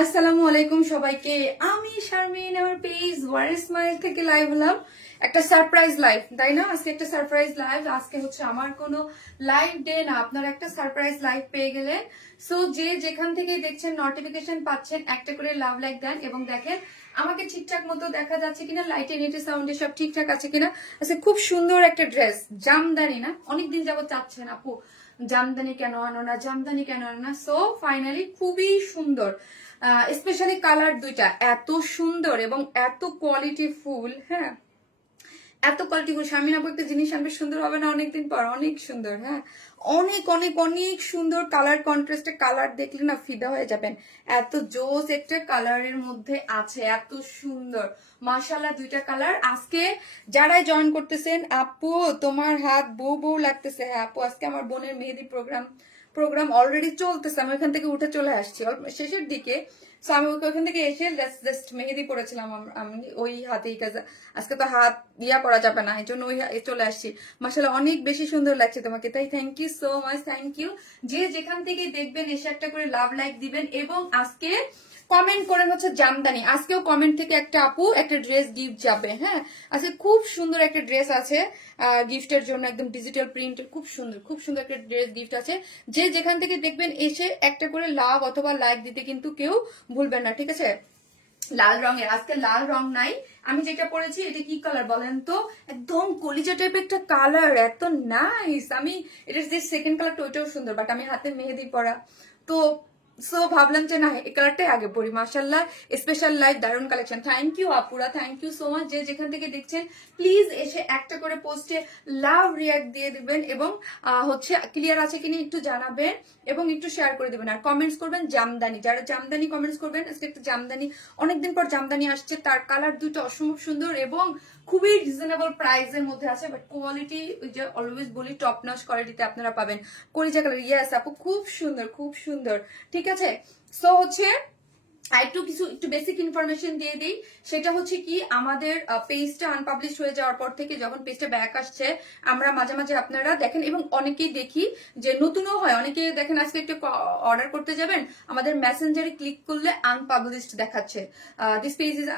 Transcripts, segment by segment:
আসসালামু আলাইকুম সবাইকে। আমি শারমিন, আমার পেজ ওয়ার স্মাইল থেকে লাইভ হলাম। একটা সারপ্রাইজ লাইভ, তাই না? আজকে একটা সারপ্রাইজ লাইভ। আজকে হচ্ছে আমার কোনো লাইভ ডে না, আপনারা একটা সারপ্রাইজ লাইভ পেয়ে গেলেন। সো যে যেখান থেকে দেখছেন, নোটিফিকেশন পাচ্ছেন, একটা করে লাভ লাইক দেন এবং দেখেন আমাকে ঠিকঠাক মতো দেখা যাচ্ছে কিনা, লাইটে নেটে সাউন্ডে সব ঠিকঠাক আছে কিনা। আচ্ছা, খুব সুন্দর একটা ড্রেস, জামদানি না? অনেকদিন যাবত চাচ্ছেন আপু জামদানি কেন আনো না, জামদানি কেন আনো না। সো ফাইনালি খুবই সুন্দর, স্পেশালি কালার দুইটা এত সুন্দর এবং এত কোয়ালিটি ফুল। হ্যাঁ, এত কোয়ালিটি ফুল। শারমিন আপু একটা জিনিস আনবে, সুন্দর হবে না অনেকদিন পর? অনেক সুন্দর। হ্যাঁ, অনেক অনেক অনেক সুন্দর কালার কন্ট্রাস্টে, কালার দেখলে না ফিদা হয়ে যাবেন। এত জোস একটা কালারের মধ্যে আছে, এত সুন্দর। মাশাআল্লাহ, দুইটা কালার। আজকে যারাই জয়েন করতেছেন, আপু তোমার হাত বউ বউ লাগতেছে। হ্যাঁ আপু, আজকে আমার বোনের মেহেদি প্রোগ্রাম প্রোগ্রাম অলরেডি চলতেছে। আমি ওখান থেকে উঠে চলে আসছি শেষের দিকে। সো আমি ওখান থেকে এসে জাস্ট মেহেদি পড়েছিলাম আমি ওই হাতেই, কাজ আজকে তো হাত ইয়া করা যাবে না, এই জন্য ওই চলে আসছি। মাশাআল্লাহ, অনেক বেশি সুন্দর লাগছে তোমাকে, তাই thank you so much. Thank you. যে যেখান থেকে দেখবেন এসে একটা করে লাভ লাইক দিবেন এবং আজকে কমেন্ট করেন হচ্ছে জামদানি। আজকেও কমেন্ট থেকে একটা আপু একটা ড্রেস গিফট যাবে। হ্যাঁ, আজকে খুব সুন্দর একটা ড্রেস আছে গিফটের জন্য, একদম ডিজিটাল প্রিন্টের, খুব সুন্দর খুব সুন্দর একটা ড্রেস গিফট আছে। যে যেখান থেকে দেখবেন এসে একটা করে লাভ অথবা লাইক দিতে কিন্তু কেউ ভুলবেন না, ঠিক আছে? লাল রঙের, আজকে লাল রং নাই। আমি যেটা পরেছি এটা কি কালার বলেন তো? একদম কলিজা টাইপের একটা কালার, এত নাইস। আমি এটা যে সেকেন্ড কালারটা ওইটাও সুন্দর, বাট আমি হাতে মেহেদি পরা তো সো ভাবলাম যে না, এই কালারটাই আগে পরি। মাশাআল্লাহ, স্পেশাল লাইভ, দারুণ কালেকশন। থ্যাংক ইউ আপুরা, থ্যাংক ইউ সো মাচ। যে যেখান থেকে দেখছেন প্লিজ এসে একটা করে পোস্টে লাভ রিয়াক্ট দিয়ে দিবেন এবং হচ্ছে ক্লিয়ার আছে কিনা একটু জানাবেন এবং একটু শেয়ার করে দিবেন। আর কমেন্টস করবেন জামদানি, যারা জামদানি কমেন্টস করবেন। আজকে একটা জামদানি, অনেকদিন পর জামদানি আসছে, তার কালার দুটো অসম্ভব সুন্দর এবং খুবই রিজনেবল প্রাইসের মধ্যে আছে, বাট কোয়ালিটি ওই যে অলওয়েজ বলি টপ নচ কোয়ালিটিতে আপনারা পাবেন। কলিজা কালার, ইয়েস আপু, খুব সুন্দর খুব সুন্দর। ঠিক আছে, সো হচ্ছে একটু বেসিক ইনফরমেশন দিয়ে দিই। সেটা হচ্ছে কি, আমাদের পেজটা আনপাবলিশ হয়ে যাওয়ার পর থেকে যখন পেজটা ব্যাক আসছে, আমরা মাঝে মাঝে আপনারা দেখেন এবং অনেকেই দেখি যে নতুনও হয়, অনেকে দেখেন আজকে একটু অর্ডার করতে যাবেন, আমাদের মেসেঞ্জারে ক্লিক করলে আনপাবলিশড দেখাচ্ছে। দিস পেজ ইজ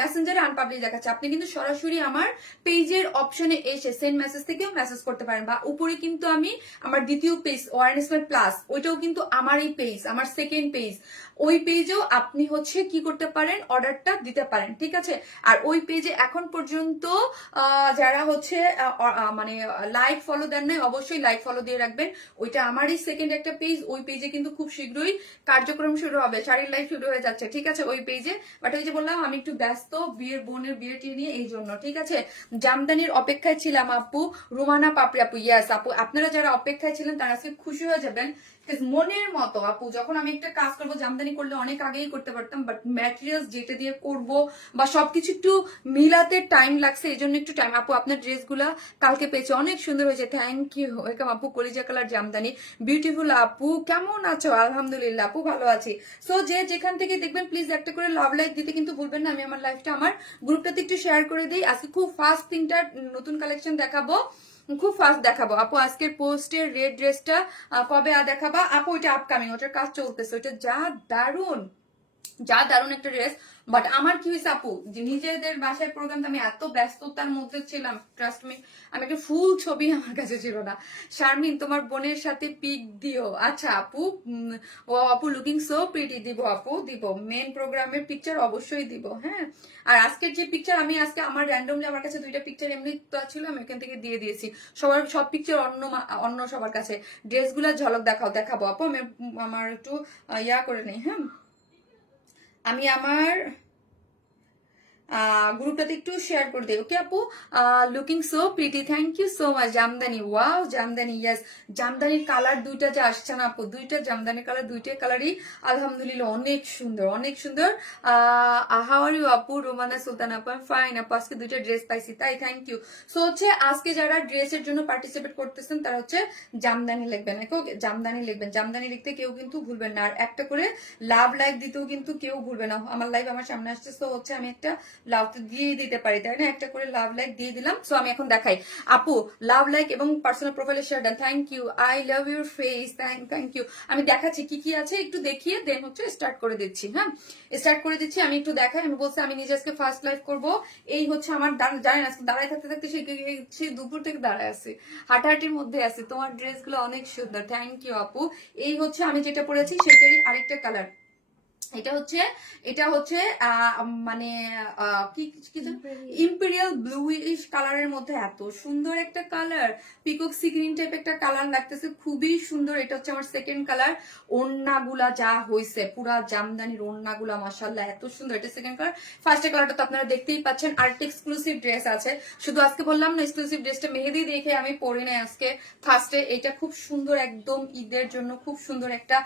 মেসেঞ্জারে আনপাবলিশ দেখাচ্ছে। আপনি কিন্তু সরাসরি আমার পেজের অপশনে এসে সেন্ড মেসেজ থেকেও মেসেজ করতে পারেন, বা উপরে কিন্তু আমি আমার দ্বিতীয় পেজ ওয়ারনেস প্লাস, ওইটাও কিন্তু আমার এই পেজ, আমার সেকেন্ড পেজ, ওই পেজেও আপনি হচ্ছে কি করতে পারেন, অর্ডারটা দিতে পারেন। ঠিক আছে, আর ওই পেজে এখন পর্যন্ত যারা হচ্ছে মানে লাইক ফলো দেন নাই, অবশ্যই লাইক ফলো দিয়ে রাখবেন। ওইটা আমারই সেকেন্ড একটা পেজ, ওই পেজে কিন্তু খুব শীঘ্রই কার্যক্রম শুরু হবে, শাড়ির লাইভ শুরু হয়ে যাচ্ছে। ঠিক আছে, ওই পেজে। বাট ওই যে বললাম আমি একটু ব্যস্ত বোনের বিয়েটি নিয়ে, এই জন্য। ঠিক আছে, জামদানির অপেক্ষায় ছিলাম আপু, রুমানা পাপড়ি আপু। ইয়াস আপু, আপনারা যারা অপেক্ষায় ছিলেন তারা আজকে খুশি হয়ে যাবেন। মনের মতো আপু, যখন আমি একটা কাজ করবো, জামদানি করলে অনেক আগেই করতে পারতাম, বাট ম্যাটেরিয়ালস যেটা দিয়ে করব বা সবকিছু একটু মিলাতে টাইম লাগছে, এই জন্য একটু টাইম। আপু আপনার ড্রেসগুলা কালকে পেয়েছে, অনেক সুন্দর হয়েছে, থ্যাংক ইউ। ওয়েলকাম আপু, কলিজা কালার জামদানি, বিউটিফুল আপু। কেমন আছো? আলহামদুলিল্লাহ আপু, ভালো আছি। সো যে যেখান থেকে দেখবেন প্লিজ একটা করে লাভ লাইক দিতে কিন্তু ভুলবেন না। আমি আমার লাইফটা আমার গ্রুপটাতে একটু শেয়ার করে দিই। আজকে খুব ফাস্ট তিনটা নতুন কালেকশন দেখাবো, খুব ফাস্ট দেখাবো আপু। আজকের পোস্টের রেড ড্রেসটা কবে দেখাবা আপু? ওইটা আপকামিং, ওটার কাজ চলতেছে। ওইটা যা দারুণ, যা দারুণ একটা ড্রেস। বাট আমার কি হয়েছে আপু, যে নিজেদের বাসায় প্রোগ্রামটা আমি এত ব্যস্ততার মধ্যে ছিলাম, ট্রাস্ট মি, আমি একটা ফুল ছবি আমার কাছে ছিল না। শারমিন তোমার বোনের সাথে পিক দিও। আচ্ছা আপু, ও আপু লুকিং সো প্রিটি, দিব আপু, দিব। মেন প্রোগ্রামের পিকচার অবশ্যই দিব। হ্যাঁ, আর আজকের যে পিকচার, আমি আজকে আমার র্যান্ডমলি আমার কাছে দুইটা পিকচার এমনি তো ছিল, আমি এখান থেকে দিয়ে দিয়েছি। সবার সব পিকচার অন্য অন্য সবার কাছে। ড্রেসগুলো ঝলক দেখাবো আপু। আমি আমার একটু ইয়া করে নেই। হ্যাঁ, আমি আমার গ্রুপটাতে একটু শেয়ার করে দিই। ওকে আপু, looking so pretty, thank you so much. Jamdani, wow Jamdani, yes. জামদানির কালার দুইটা যে আসছে না আপু, দুইটা জামদানির কালার, দুইটাই কালারই আলহামদুলিল্লাহ অনেক সুন্দর, অনেক সুন্দর। হাউ আর ইউ আপু? রোমানা সুলতান আপু, ফাইন আপু। আজকে দুইটা ড্রেস পাইছি, তাই থ্যাংক ইউ। সো হচ্ছে আজকে যারা ড্রেসের জন্য পার্টিসিপেট করতেছেন তারা হচ্ছে জামদানি লিখবেন। জামদানি লিখবেন, জামদানি লিখতে কেউ কিন্তু ভুলবেন না। আর একটা করে লাভ লাইক দিতেও কিন্তু কেউ ভুলবে না। আমার লাইভ আমার সামনে আসছে, সো হচ্ছে আমি একটা লাভ তো দিয়ে দিতে পারি, তাই না? একটা করে লাভ লাইক দিয়ে দিলাম। সো আমি এখন দেখাই আপু, লাভ লাইক এবং পার্সোনাল প্রোফাইলে share done, thank you, I love your face, thank you. আমি দেখাচ্ছি কি কি আছে একটু দেখিয়ে দেন হচ্ছে স্টার্ট করে দিচ্ছি। হ্যাঁ, স্টার্ট করে দিচ্ছি। আমি একটু দেখাই, আমি বলছি আমি নিজে আজকে ফার্স্ট লাইভ করবো। এই হচ্ছে আমার জানেন আজকে দাঁড়ায় থাকতে থাকতে সেই দুপুর থেকে দাঁড়ায় আছে, হাঁটাহাঁটির মধ্যে আছে। তোমার ড্রেসগুলো অনেক সুন্দর, থ্যাংক ইউ আপু। এই হচ্ছে আমি যেটা পরেছি সেটারই আরেকটা কালার। এটা হচ্ছে মানে কি ইম্পেরিয়াল ব্লুইশ কালারের মধ্যে এত সুন্দর একটা colour, peacock sea green type একটা কালার লাগতেছে, খুবই সুন্দর। এটা হচ্ছে আমার সেকেন্ড কালার। ওড়নাগুলা যা হয়েছে, পুরা জামদানির ওড়নাগুলা মাশাআল্লাহ এত সুন্দর। এটা সেকেন্ড কালার। ফার্স্ট কালারটা তো আপনারা দেখতেই পাচ্ছেন। আর একটা এক্সক্লুসিভ ড্রেস আছে, শুধু আজকে বললাম না এক্সক্লুসিভ ড্রেসটা মেহেদি দেখে আমি পরে নাই আজকে ফার্স্টে। এটা খুব সুন্দর, একদম ঈদের জন্য খুব সুন্দর একটা,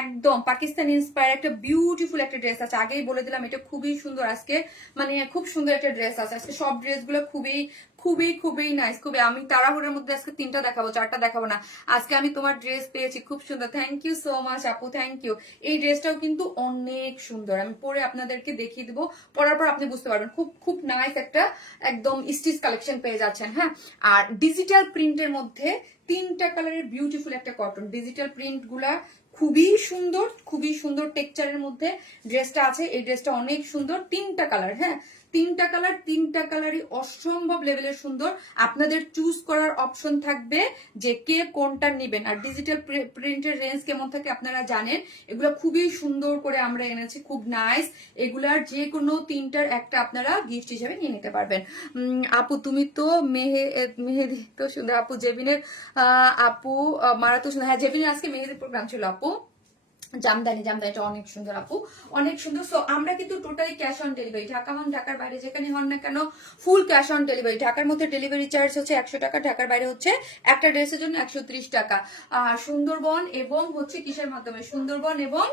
একদম পাকিস্তানি ইন্সপায়ার একটা বিউটিফুল একটা ড্রেস আছে। আগেই বলে দিলাম এটা খুবই সুন্দর আজকে, মানে খুব সুন্দর একটা ড্রেস আছে আজকে। সব ড্রেসগুলো খুবই খুবই খুবই নাইস, খুবই। আমি তাড়াহুড়োর মধ্যে আজকে 3টা দেখাবো, 4টা দেখাবো না। আজকে আমি তোমার ড্রেস পেয়েছি, খুব সুন্দর, থ্যাংক ইউ সো মাচ আপু, থ্যাংক ইউ। এই ড্রেসটাও কিন্তু অনেক সুন্দর, আমি পরে আপনাদেরকে দেখিয়ে দিবো, পরার পর আপনি বুঝতে পারবেন। খুব খুব নাইস একটা একদম স্টিচ কালেকশন পেয়ে যাচ্ছেন। হ্যাঁ, আর ডিজিটাল প্রিন্টের মধ্যে 3টা কালারের বিউটিফুল একটা কটন ডিজিটাল প্রিন্ট গুলা খুবই সুন্দর, খুবই সুন্দর টেক্সচারের মধ্যে ড্রেসটা আছে। এই ড্রেসটা অনেক সুন্দর, 3টা কালার। হ্যাঁ, 3টা কালার, 3টা কালারই অসম্ভব লেভেলের সুন্দর। আপনাদের চুজ করার অপশন থাকবে যে কে কোনটা নেবেন। আর ডিজিটাল প্রিন্টের রেঞ্জ কেমন থাকে আপনারা জানেন। এগুলো খুবই সুন্দর করে আমরা এনেছি, খুব নাইস। এগুলার যে কোনো 3টার একটা আপনারা গিফট হিসেবে নিয়ে নিতে পারবেন। আপু তুমি তো মেহেদি তো সুন্দর আপু, জেবিনের আপু মারা তো সুন্দর। হ্যাঁ, জেবিনের আজকে মেহেদি প্রোগ্রাম ছিল আপু। জামদানিটা অনেক সুন্দর আপু, অনেক সুন্দর। সো আমরা কিন্তু totally cash on delivery, Dhaka হন ঢাকার বাইরে যেখানে হন না কেন ফুল ক্যাশ অন ডেলিভারি। ঢাকার মধ্যে ডেলিভারি চার্জ হচ্ছে 100 টাকা, ঢাকার বাইরে হচ্ছে একটা ড্রেসের জন্য 130 টাকা। সুন্দরবন এবং হচ্ছে কিসের মাধ্যমে, সুন্দরবন এবং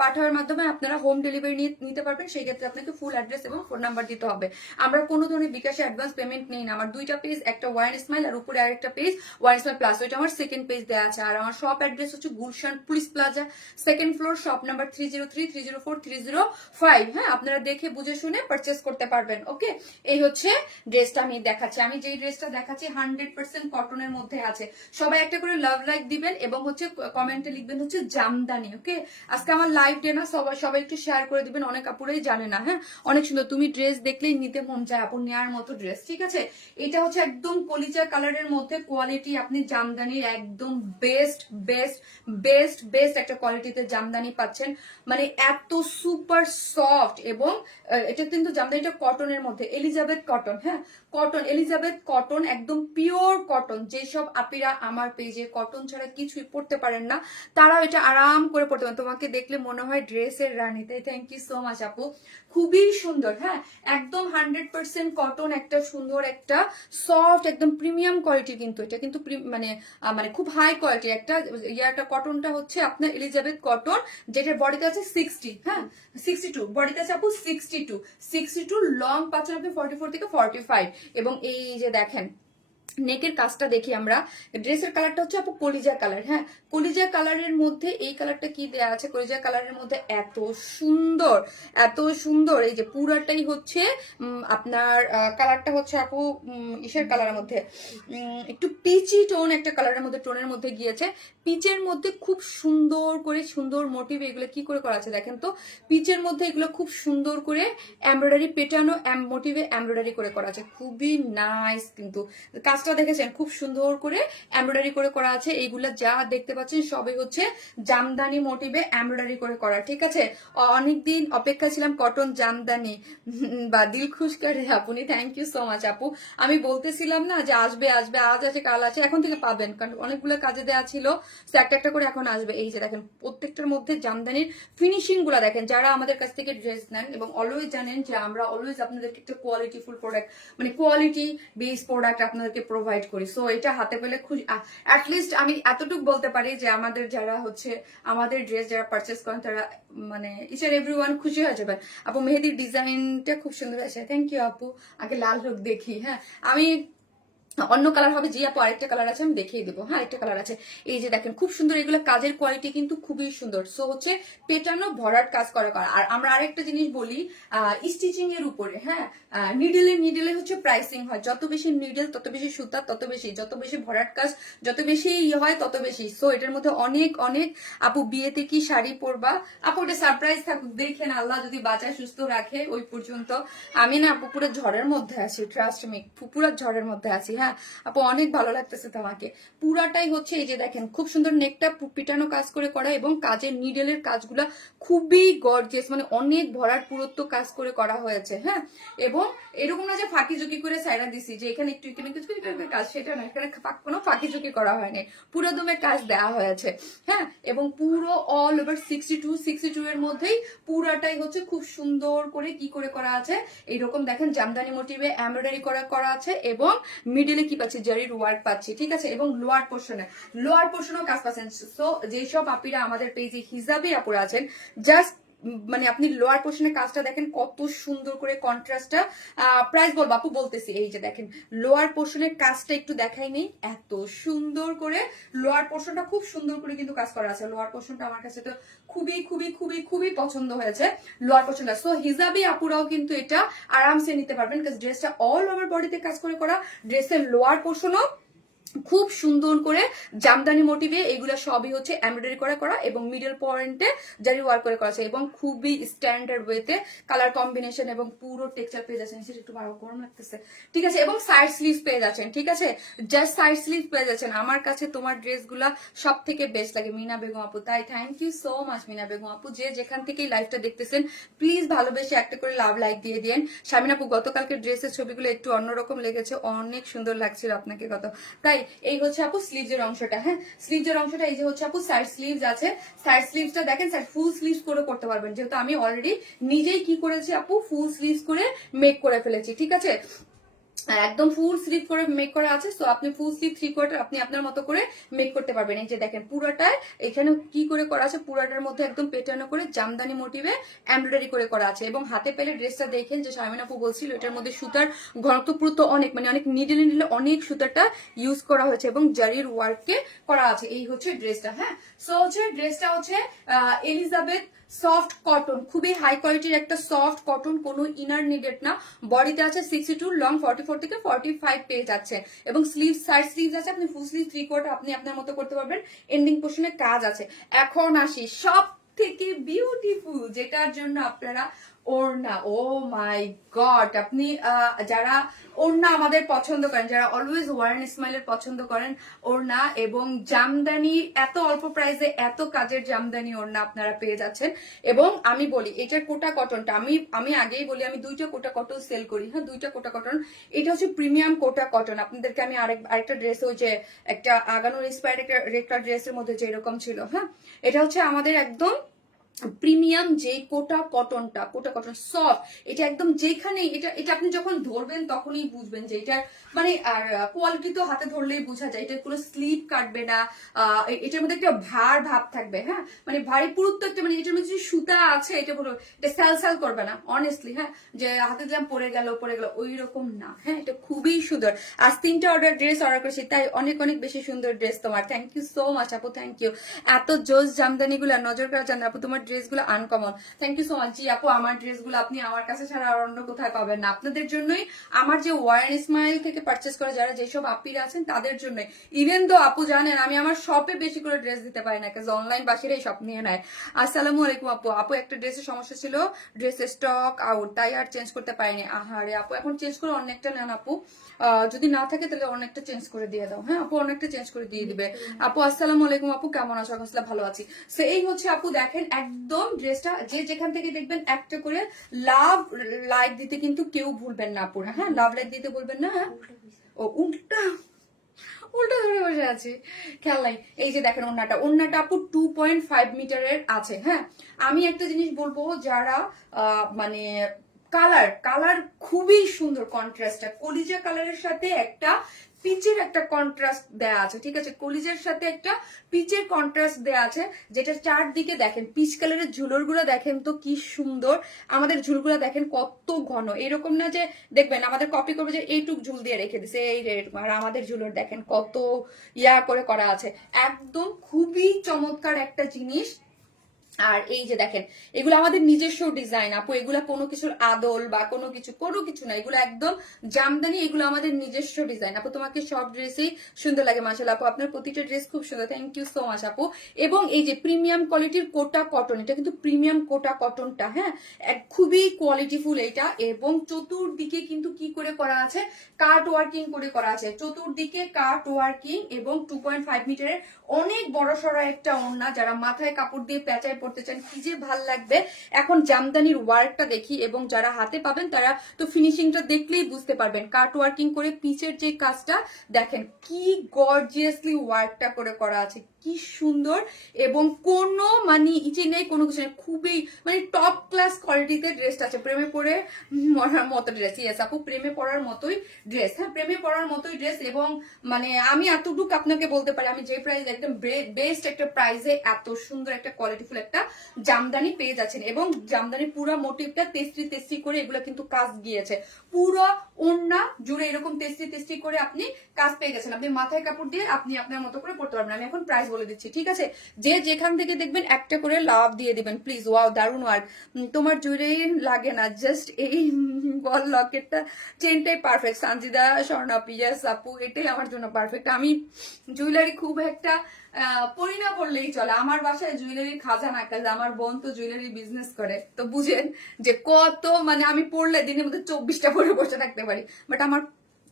পাঠাওয়ার মাধ্যমে আপনারা হোম ডেলিভারি নিতে পারবেন। সেই ক্ষেত্রে আপনাকে ফুল অ্যাড্রেস এবং ফোন নাম্বার দিতে হবে। আমরা কোনো ধরনের বিকাশে অ্যাডভান্স পেমেন্ট নেই না। আমার 2টা পেজ, একটা ওয়ান স্মাইল আর উপরে আরেকটা পেজ ওয়ান স্মাইল প্লাস, ওইটা আমার সেকেন্ড পেজ দেওয়া আছে। আর আমার শপ অ্যাড্রেস হচ্ছে Gulshan police plaza, second floor, shop number 303, 304, 305। হ্যাঁ, আপনারা দেখে বুঝে শুনে পারচেস করতে পারবেন। ওকে, এই হচ্ছে ড্রেসটা আমি দেখাচ্ছি। আমি যেই ড্রেসটা দেখাচ্ছি 100% কটনের মধ্যে আছে। সবাই একটা করে লাভ লাইক দিবেন এবং হচ্ছে কমেন্টে লিখবেন হচ্ছে জামদানি। ওকে, আজকে আমার লাইভ ডে না, সবাই একটু শেয়ার করে দিবেন, অনেক আপুরাই জানে না। হ্যাঁ, অনেক সুন্দর, তুমি ড্রেস দেখলেই নিতে মন চায় আপু, নেওয়ার মতো ড্রেস। ঠিক আছে, এটা হচ্ছে একদম কলিজা কালারের মধ্যে কোয়ালিটি, আপনি জামদানির একদম বেস্ট বেস্ট বেস্ট বেস্ট একটা কোয়ালিটিতে জামদানি পাচ্ছেন, মানে এত সুপার সফট। এবং এটা কিন্তু জামদানিটা কটনের মধ্যে, এলিজাবেথ কটন। হ্যাঁ, কটন, এলিজাবেথ কটন, একদম পিওর কটন। যেসব আপিরা আমার পেজে কটন ছাড়া কিছুই পড়তে পারেন না, তারাও এটা আরাম করে পড়তে পারেন। তোমাকে দেখলে মনে হয় ড্রেসের রানী। তাই থ্যাংক ইউ সো মাচ আপু, খুবই সুন্দর। হ্যাঁ, একদম 100% কটন, একটা সুন্দর একটা সফট একদম প্রিমিয়াম কোয়ালিটি। কিন্তু এটা কিন্তু মানে মানে খুব হাই কোয়ালিটি একটা ইয়াটা। কটনটা হচ্ছে আপনার এলিজাবেথ কটন, যেটার বডিতে আছে 60, হ্যাঁ 62 বডিতে আছে আপু, 62 লং পাচ্ছেন আপনি 44 থেকে 45। এবং এই যে দেখেন নেকের কাজটা দেখি আমরা। ড্রেসের কালারটা হচ্ছে আপু কলিজা কালার। হ্যাঁ, কলিজা কালারের মধ্যে এই কালারটা কি দেয়া আছে, কলিজা কালারের মধ্যে এত সুন্দর, এত সুন্দর। এই যে পুরাটাই হচ্ছে আপনার কালারটা হচ্ছে আপু ইসের কালারের মধ্যে, একটু পিচি টোন একটা কালারের মধ্যে, টোনের মধ্যে গিয়েছে। পিচের মধ্যে খুব সুন্দর করে সুন্দর মোটিভ, এগুলো কি করে করা আছে দেখেন তো। পিচের মধ্যে এগুলো খুব সুন্দর করে এমব্রয়ডারি পেটানো মোটিভে এমব্রয়ডারি করে করা আছে, খুবই নাইস। কিন্তু কাজটা দেখেছেন খুব সুন্দর করে এমব্রয়ডারি করে করা আছে। এইগুলা যা দেখতে পাচ্ছেন সবই হচ্ছে জামদানি মোটিভে এমব্রয়ডারি করে করা। ঠিক আছে, অনেকদিন অপেক্ষা ছিলাম কটন জামদানি বা দিল খুশ করে আপনি, থ্যাংক ইউ সো মাচ আপু। আমি বলতেছিলাম না যে আসবে আসবে, আজ আছে কাল আছে, এখন থেকে পাবেন, কারণ অনেকগুলো কাজে দেওয়া ছিল, একটা একটা করে এখন আসবে। এই যে দেখেন প্রত্যেকটার মধ্যে জামদানির ফিনিশিং গুলা দেখেন। যারা আমাদের কাছ থেকে ড্রেস নেন এবং অলওয়েজ জানেন যে আমরা অলওয়েজ আপনাদেরকে একটা কোয়ালিটিফুল প্রোডাক্ট, মানে কোয়ালিটি বেস প্রোডাক্ট আপনাদেরকে প্রোভাইড করি। সো এটা হাতে পেলে খুশি। অ্যাটলিস্ট আমি এতটুকু বলতে পারি যে আমাদের যারা হচ্ছে আমাদের ড্রেস যারা পারচেস করেন তারা মানে ইচ এন্ড এভরিওয়ান খুশি হয়ে যাবেন। আপু মেহেদির ডিজাইনটা খুব সুন্দর আছে, থ্যাংক ইউ আপু। আগে লাল রোগ দেখি। হ্যাঁ, আমি অন্য কালার হবে, জি আপু আরেকটা কালার আছে আমি দেখিয়ে দেবো। হ্যাঁ আরেকটা কালার আছে, এই যে দেখেন খুব সুন্দর, এগুলো কাজের কোয়ালিটি কিন্তু খুবই সুন্দর। সো হচ্ছে পেটানো ভরাট কাজ করা করা। আর আমরা আরেকটা জিনিস বলি, স্টিচিং এর উপরে, হ্যাঁ নিডেলে হচ্ছে প্রাইসিং হয়, যত বেশি নিডেল তত বেশি সুতা, তত বেশি, যত বেশি ভরাট কাজ যত বেশি ইয়ে হয় তত বেশি। সো এটার মধ্যে অনেক অনেক, আপু বিয়েতে কি শাড়ি পরবা, আপু ওটা সারপ্রাইজ থাকুক, দেখেন আল্লাহ যদি বাঁচায় সুস্থ রাখে ওই পর্যন্ত। আমি না আপু পুরো ঝড়ের মধ্যে আছি, ট্রাস্ট মি, পুরো ঝড়ের মধ্যে আছি। হ্যাঁ আপু অনেক ভালো লাগতেছে তোমাকে। পুরাটাই হচ্ছে এই যে দেখেন খুব সুন্দর নেকটা পিটানো কাজ করে করা, এবং কাজের নিডেলের কাজগুলা খুবই গর্জিয়াস, মানে অনেক ভরাট পুরুত্ব কাজ করে করা হয়েছে। হ্যাঁ এবং এরকম না যে ফাঁকি ঝুঁকি করে সাইডা দিছি যে এখানে একটু এখানে কিছু কাজ, সেটা না, এখানে কোনো ফাঁকি ঝুঁকি করা হয়নি, পুরো দমে কাজ দেওয়া হয়েছে। হ্যাঁ এবং পুরো অল ওভার 62 এর মধ্যেই পুরাটাই হচ্ছে খুব সুন্দর করে কি করে করা আছে, এইরকম দেখেন জামদানি মোটিভে এমব্রয়ডারি করা আছে, এবং মিডিলে কি পাচ্ছি, জারির ওয়ার্ক পাচ্ছি, ঠিক আছে। এবং লোয়ার পোর্শনেও কাজ পাচ্ছেন। সো যেসব আপিরা আমাদের পেজে হিজাবি আপুরা আছেন, জাস্ট মানে আপনি লোয়ার পোর্শনের কাজটা দেখেন কত সুন্দর করে কন্ট্রাস্টটা। প্রাইস বলবো আপু বলতেছি, এই যে দেখেন লোয়ার পোর্শনের কাজটা একটু দেখাই নেই, এত সুন্দর করে লোয়ার পোর্শনটা খুব সুন্দর করে কিন্তু কাজ করা আছে। লোয়ার পোর্শনটা আমার কাছে তো খুবই খুবই খুবই খুবই পছন্দ হয়েছে লোয়ার পোর্শনটা। সো হিজাবি আপুরাও কিন্তু এটা আরামসে নিতে পারবেন, কারণ ড্রেসটা অল ওভার বডিতে কাজ করে করা, ড্রেসের লোয়ার পোর্শনও খুব সুন্দর করে জামদানি মোটিভে, এগুলো সবই হচ্ছে এমব্রয়ডারি করা এবং মিডল পয়েন্টে জারি ওয়ার্ক করে আছে, এবং খুবই স্ট্যান্ডার্ড ওয়েতে কালার কম্বিনেশন এবং পুরো টেক্সচার পেয়ে যাচ্ছেন। সেটা একটু ভালো গরম লাগতেছে, ঠিক আছে। এবং সাইড স্লিভস পেয়ে যাচ্ছেন, ঠিক আছে, জাস্ট সাইড স্লিভ পেয়ে যাচ্ছেন। আমার কাছে তোমার ড্রেসগুলা সব থেকে বেস্ট লাগে মিনা বেগম আপু, তাই thank you so much Mina Begum আপু। যে যেখান থেকেই লাইভটা দেখতেছেন প্লিজ ভালোবেসে একটা করে লাভ লাইক দিয়ে দিন। শামিনা আপু গতকালকে ড্রেসের ছবিগুলো একটু অন্যরকম লেগেছে, অনেক সুন্দর লাগছিল আপনাকে কত, তাই এই হচ্ছে আপু স্লিভসের অংশটা। হ্যাঁ স্লিভসের অংশটা এই যে হচ্ছে আপু সাইড স্লিভস আছে, সাইড স্লিভসটা দেখেন স্যার ফুল স্লিভস করে করতে পারবেন, যেহেতু আমি অলরেডি নিজেই কি করেছি আপু ফুল স্লিভস করে মেক করে ফেলেছি, ঠিক আছে, একদম ফুল স্লিভ করে মেক করা আছে। সো আপনি ফুল স্লিভ 3/4 আপনি আপনার মতো করে মেক করতে পারবেন। এই যে দেখেন পুরাটায় এখানে কি করে করা আছে, পুরাটার মধ্যে একদম পেটানো করে জামদানি মোটিভে এমব্রয়ডারি করে করা আছে, এবং হাতে পেলে ড্রেসটা দেখেন যে শারমিন আপু বলছিল এটার মধ্যে সুতার ঘনত্ব পুরো অনেক, মানে অনেক নিডলে অনেক সুতাটা ইউজ করা হয়েছে এবং জারির ওয়ার্ককে করা আছে। এই হচ্ছে ড্রেসটা। হ্যাঁ সো হচ্ছে ড্রেসটা হচ্ছে এলিজাবেথ সফট কটন, খুবই হাই কোয়ালিটির একটা সফট কটন, কোনো ইনার নিডেড না। বডিতে আছে 62, লং 44 থেকে 45 পেয়ে যাচ্ছে, এবং স্লিভ সাইড স্লিভ আছে, আপনি ফুল স্লিভ 3/4 আপনি আপনার মতো করতে পারবেন। এন্ডিং পোর্শনে কাজ আছে। এখন আসি সব থেকে বিউটিফুল যেটার জন্য আপনারা ওড়না, ও মাই গড, আপনি যারা ওড়না আমাদের পছন্দ করেন, যারা অলওয়েজ ওয়ারেন ইসমাইলের পছন্দ করেন, ওড়না এবং জামদানি এত অল্প প্রাইসে এত কাজের জামদানি ওড়না আপনারা পেয়ে যাচ্ছেন। এবং আমি বলি এটার কোটা কটনটা, আমি আগেই বলি আমি 2টা কোটা কটন সেল করি। হ্যাঁ 2টা কোটা কটন, এটা হচ্ছে প্রিমিয়াম কোটা কটন। আপনাদেরকে আমি আরেকটা ড্রেস, ওই যে একটা আগানোর ইন্সপায়ার্ড একটা ড্রেসের মধ্যে যেরকম ছিল, হ্যাঁ এটা হচ্ছে আমাদের একদম প্রিমিয়াম যে কোটা কটন সফট, এটা একদম যেখানে এটা আপনি যখন ধরবেন তখনই বুঝবেন যে এটার মানে, আর কোয়ালিটি তো হাতে ধরলেই বোঝা যায়, এটা কোনো স্লিপ কাটবে না, এটার মধ্যে একটা ভাব থাকবে। হ্যাঁ মানে ভারী পুরুত্ব একটা, মানে এটার মধ্যে যে সুতা আছে এটা পুরো এটা স্যাল করবে না অনেস্টলি। হ্যাঁ যে হাতে দিলাম পরে গেল ওই রকম না। হ্যাঁ এটা খুবই সুন্দর। আজ 3টা ড্রেস অর্ডার করেছি, তাই অনেক অনেক বেশি সুন্দর ড্রেস তোমার। থ্যাংক ইউ সো মাচ আপু, থ্যাংক ইউ। এত জোস জামদানি গুলা নজর করা জান আপু, তোমার ড্রেসগুলো uncommon. Thank you so much. জি আপু আমার ড্রেসগুলো আপনি আমার কাছে ছাড়া আর অন্য কোথায় পাবেন না, আপনাদের জন্যই। আমার যে ওয়ারেন ইসমাইল থেকে পারচেস করে যারা যেসব আপিরা আছেন তাদের জন্য। ইভেন তো আপু জানেন আমি আমার শপে বেশি করে ড্রেস দিতে পারি না, কাজ অনলাইন বাসিরাই শপ নিয়ে নেয়। আসসালামু আলাইকুম আপু একটা ড্রেসের সমস্যা ছিল, ড্রেসের স্টক আউট, তাই আর চেঞ্জ করতে পারিনি। আহারে আপু এখন চেঞ্জ করে অনেকটা নেন আপু, যদি না থাকে তাহলে অনেকটা চেঞ্জ করে দিয়ে দাও। হ্যাঁ আপু অনেকটা চেঞ্জ করে দিয়ে দিবে আপু। আসসালামু আলাইকুম আপু, কেমন আছো? আলহামদুলিল্লাহ ভালো আছি। সো এই হচ্ছে আপু দেখেন একদম ড্রেসটা, যে যেখান থেকে দেখবেন একটা করে লাভ লাইক দিতে কিন্তু কেউ ভুলবেন না আপুরা। হ্যাঁ লাভ লাইক দিতে বলবেন না। হ্যাঁ ও উল্টা ধরে বসে আছি, খেয়াল নাই। এই যে দেখেন ওন্নাটা আপু 2.5 মিটারের আছে। হ্যাঁ আমি একটা জিনিস বলবো, যারা মানে কালার কালার খুবই সুন্দর, কন্ট্রাস্টটা কলিজা কালারের সাথে একটা পিচের একটা কন্ট্রাস্ট দেয়া আছে, ঠিক আছে, কলিজার সাথে একটা পিচের কন্ট্রাস্ট দেয়া আছে, যেটা চারদিকে দেখেন পিচ কালারের ঝুলর গুলো দেখেন তো কি সুন্দর, আমাদের ঝুলগুলো দেখেন কত ঘন, এরকম না যে দেখবেন আমাদের কপি করবে যে এইটুক ঝুল দিয়ে রেখে দিছে এই যে এরকম, আর আমাদের ঝুলর দেখেন কত ইয়া করে করা আছে, একদম খুবই চমৎকার একটা জিনিস। আর এই যে দেখেন এগুলো আমাদের নিজস্ব ডিজাইন আপু, এগুলা কোনো কিছুর আদল বা কোনো কিছু না, এগুলো একদম জামদানি, এগুলো আমাদের নিজস্ব ডিজাইন আপু। তোমাকে সব ড্রেসই সুন্দর লাগে মাশাআল্লাহ আপু, আপনার প্রতিটা ড্রেস খুব সুন্দর, থ্যাংক ইউ সো মাচ আপু। এবং এই যে প্রিমিয়াম কোয়ালিটির কোটা কটন, এটা কিন্তু প্রিমিয়াম কোটা কটনটা, হ্যাঁ খুবই কোয়ালিটিফুল এটা, এবং চতুর্দিকে কিন্তু কি করে করা আছে, কাট ওয়ার্কিং করে করা আছে, চতুর্দিকে কাট ওয়ার্কিং, এবং 2.5 মিটারের অনেক বড় সড়ো একটা ওড়না, যারা মাথায় কাপড় দিয়ে পেঁচায় পড়তে চান কি যে ভাল লাগবে। এখন জামদানির ওয়ার্কটা দেখি, এবং যারা হাতে পাবেন তারা তো ফিনিশিংটা দেখলেই বুঝতে পারবেন, কাট ওয়ার্কিং করে পিচের যে কাজটা দেখেন কি গর্জিয়াসলি ওয়ার্কটা করে করা আছে, কি সুন্দর, এবং কোনো মানে ইচে নেই, কোনো কিছু নেই, খুবই মানে টপ ক্লাস কোয়ালিটিতে ড্রেসটা আছে, প্রেমে পড়ে মরার মতো ড্রেস, ইয়েস আপু প্রেমে পড়ার মতোই ড্রেস, হ্যাঁ প্রেমে পড়ার মতোই ড্রেস। এবং মানে আমি এতটুকু আপনাকে বলতে পারি, আমি যে প্রাইস একদম বেস্ট একটা প্রাইসে এত সুন্দর একটা কোয়ালিটিফুল একটা জামদানি পেয়ে যাচ্ছেন, এবং জামদানি পুরো মোটিভটা তেস্ত্রি তেস্ত্রি করে এগুলো কিন্তু কাজ গিয়েছে, পুরো ওড়না জুড়ে এরকম তেস্ত্রি তেস্ত্রি করে আপনি কাজ পেয়ে গেছেন, আপনি মাথায় কাপড় দিয়ে আপনি আপনার মতো করে পড়তে পারবেন। আমি এখন প্রাইস বলে দিচ্ছি, ঠিক আছে, যে যেখান থেকে দেখবেন একটা করে লাভ দিয়ে দিবেন প্লিজ। ওয়াও দারুন ওয়ার্ক, তোমার জুড়েই লাগে না, জাস্ট এই বল লকেটটা চেনটাই পারফেক্ট, সানজিদা স্বর্ণা পিয়াস আপু এটাই আমার জন্য পারফেক্ট। আমি জুয়েলারি খুব একটা পরি না বললেই চলে, আমার বাসায় জুয়েলারি খাজানা, কাজ আমার বোন তো জুয়েলারি বিজনেস করে, তো বুঝেন যে কত মানে আমি পড়লে দিনের মধ্যে 24টা পরে বসে থাকতে পারি, বাট আমার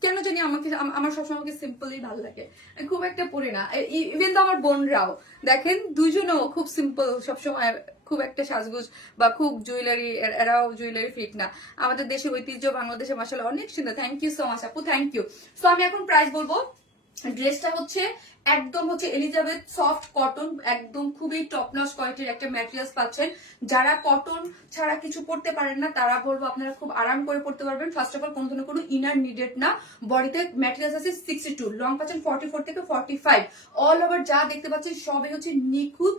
কেন জানি আমাকে আমার সবসময় আমাকে সিম্পলই ভালো লাগে, আমি খুব একটা পড়ি না, ইভেন তো আমার বোনরাও দেখেন দুজনেও খুব সিম্পল সবসময়, খুব একটা সাজগোজ বা খুব জুয়েলারি, এরাও জুয়েলারি ফিট না। আমাদের দেশের ঐতিহ্য বাংলাদেশে মাশাআল্লাহ অনেক সুন্দর, থ্যাংক ইউ সো মাচ আপু, থ্যাংক ইউ। সো আমি এখন প্রাইস বলবো। ড্রেসটা হচ্ছে একদম হচ্ছে এলিজাবেথ সফট কটন, একদম খুবই টপ নচ কোয়ালিটির একটা ম্যাটেরিয়ালস পাচ্ছেন, যারা কটন ছাড়া কিছু পড়তে পারেন না তারা বলবো আপনারা খুব আরাম করে পড়তে পারবেন। ফার্স্ট অফ অল কোনো ধরনের কোনো ইনার নিডেড না, বডিতে ম্যাটেরিয়ালস আছে 62, লং পাচ্ছেন 44 থেকে 45, অল ওভার যা দেখতে পাচ্ছেন সবই হচ্ছে নিখুঁত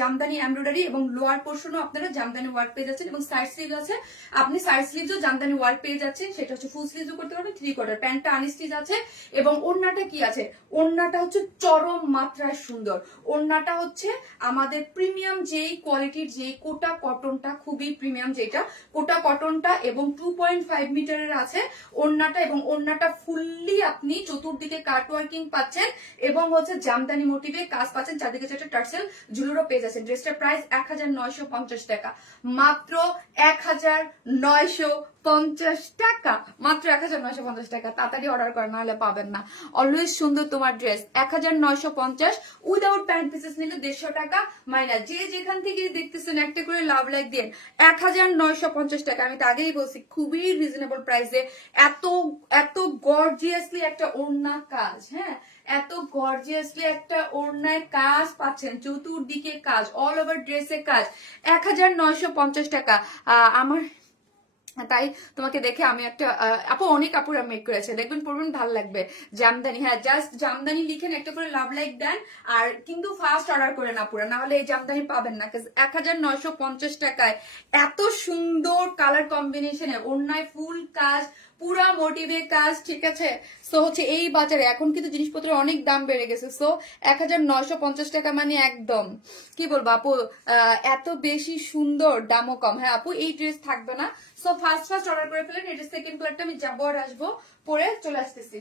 জামদানি এমব্রয়ডারি, এবং লোয়ার পোর্শনও আপনারা জামদানি ওয়ার্ক পেয়ে যাচ্ছেন, এবং সাইড স্লিভ আছে, আপনি সাইড স্লিভসও জামদানি ওয়ার্ক পেয়ে যাচ্ছেন, সেটা হচ্ছে ফুল স্লিভসও করতে পারবেন, 3/4 প্যান্টটা আনস্টিচ আছে, এবং ওড়নাটা কি আছে, ওড়নাটা হচ্ছে চরম মাত্রায় সুন্দর, ওড়নাটা হচ্ছে আমাদের প্রিমিয়াম যেই কোয়ালিটির যেই কোটা কটনটা, খুবই প্রিমিয়াম যেটা কোটা কটনটা, এবং 2.5 মিটারের আছে ওড়নাটা, এবং ওড়নাটা ফুললি আপনি চতুর্দিকে কাট ওয়ার্কিং পাচ্ছেন, এবং হচ্ছে জামদানি মোটিভে কাজ পাচ্ছেন, চারদিকে চারটে টার্সেল ঝুলুরও পেয়ে যাচ্ছেন। ড্রেসটার প্রাইস 1950 টাকা, মাত্র 1950 টাকা, মাত্র 1950 টাকা, তাড়াতাড়ি অর্ডার করেন নাহলে পাবেন না। অলওয়েজ সুন্দর তোমার ড্রেস, 1950 উইদাউট প্যান্ট পিসেস নিলে 150 টাকা মাইনাস, যে যেখান থেকে দেখতেছেন একটা করে লাভ লাইক দিয়ে 1950 টাকা। আমি তো আগেই বলছি খুবই রিজনেবল প্রাইসে এত এত গর্জিয়াসলি একটা ওড়না কাজ, হ্যাঁ এত গর্জিয়াসলি একটা ওড়নায় কাজ পাচ্ছেন, চতুর্দিকে কাজ, অল ওভার ড্রেসে কাজ, 1950 টাকা। আমার তাই তোমাকে দেখে আমি একটা আপু অনেক আপুরা মেক করেছে, দেখবেন পড়বেন ভালো লাগবে। জামদানি, হ্যাঁ জাস্ট জামদানি লিখেন, একটা করে লাভ লাইক দেন, আর কিন্তু ফার্স্ট অর্ডার করেন আপুরা, না হলে এই জামদানি পাবেন না। 1950 টাকায় এত সুন্দর কালার কম্বিনেশনে ওড়নায় ফুল কাজ, পুরা মোটিভে কাজ, ঠিক আছে। সো হচ্ছে এই বাজারে এখন কিন্তু জিনিসপত্রের অনেক দাম বেড়ে গেছে, সো 1950 টাকা মানে একদম কি বলবো আপু, এত বেশি সুন্দর, দামও কম। হ্যাঁ আপু এই ড্রেস থাকবে না, সো ফার্স্ট অর্ডার করে ফেলেন। এটা সেকেন্ড কালারটা আমি যাবো আর আসবো, পরে চলে আসতেছি।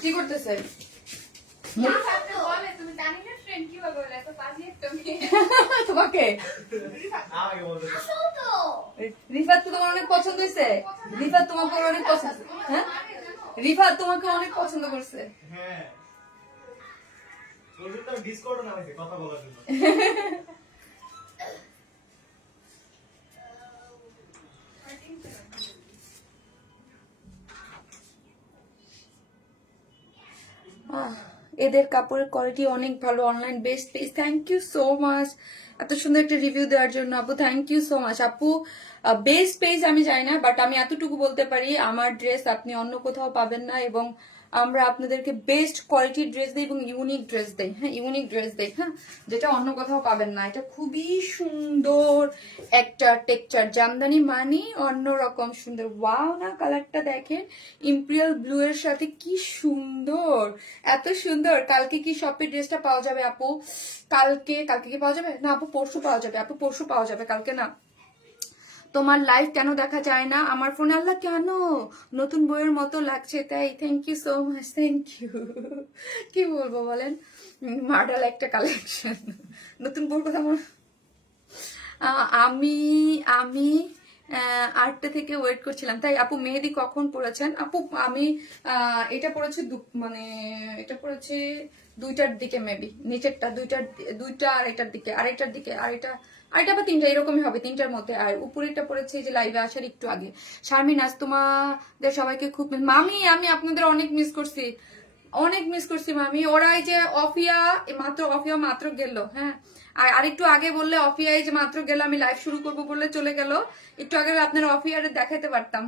কি করতেছে? তোমাকে রিফাত তো তোমার অনেক পছন্দ হয়েছে। রিফাত তোমাকে অনেক পছন্দ, হ্যাঁ রিফাত তোমাকে অনেক পছন্দ করছে। কথা বলার জন্য এদের কাপড়ের কোয়ালিটি অনেক ভালো, online best page. Thank you so much এত সুন্দর একটা রিভিউ দেওয়ার জন্য আপু, থ্যাংক ইউ সো মাচ আপু। বেস্ট পেজ আমি জানি না, বাট আমি এতটুকু বলতে পারি আমার ড্রেস আপনি অন্য কোথাও পাবেন না, এবং আমরা আপনাদেরকে বেস্ট কোয়ালিটির ড্রেস দিই এবং ইউনিক ড্রেস দেই। হ্যাঁ, ইউনিক ড্রেস দেই, হ্যাঁ, যেটা অন্য কোথাও পাবেন না। এটা খুবই সুন্দর একটা টেক্সচার, জামদানি মানি অন্যরকম সুন্দর। ওয়াও না, কালারটা দেখেন, ইম্পেরিয়াল ব্লু এর সাথে কি সুন্দর, এত সুন্দর। কালকে কি শপে ড্রেসটা পাওয়া যাবে আপু? কালকে কি পাওয়া যাবে না আপু? পরশু পাওয়া যাবে আপু, পরশু পাওয়া যাবে, কালকে না। তোমার লাইভ কেন দেখা যায় না আমার ফোনে? আল্লাহ, কেন? নতুন বইয়ের মতো লাগছে তাই। Thank you so much, thank you. কি বলবো বলেন, মডেল একটা কালেকশন। নতুন বইয়ের কথা আমি আমি 8টা থেকে ওয়েট করছিলাম তাই। আপু মেহেদি কখন পড়েছেন? আপু আমি এটা পড়েছি মানে এটা পড়েছি 2টার দিকে, মেবি নিচেরটা 2টা আড়াইটার দিকে, আড়াইটা বা 3টা এরকমই হবে, 3টার মধ্যে। আর উপরেরটা পড়েছি যে লাইভে আসার একটু আগে। শারমিন, আজ তোমাদের সবাইকে খুব মামি, আমি আপনাদের অনেক মিস করছি, অনেক মিস করছি মামি। ওরা এই যে অফিয়া মাত্র গেল, হ্যাঁ, আর আরেকটু আগে বললে অফিয়া এই যে মাত্র গেল, আমি লাইভ শুরু করবো বললে চলে গেল। একটু আগে আপনার অফিয়ারে দেখাতে পারতাম।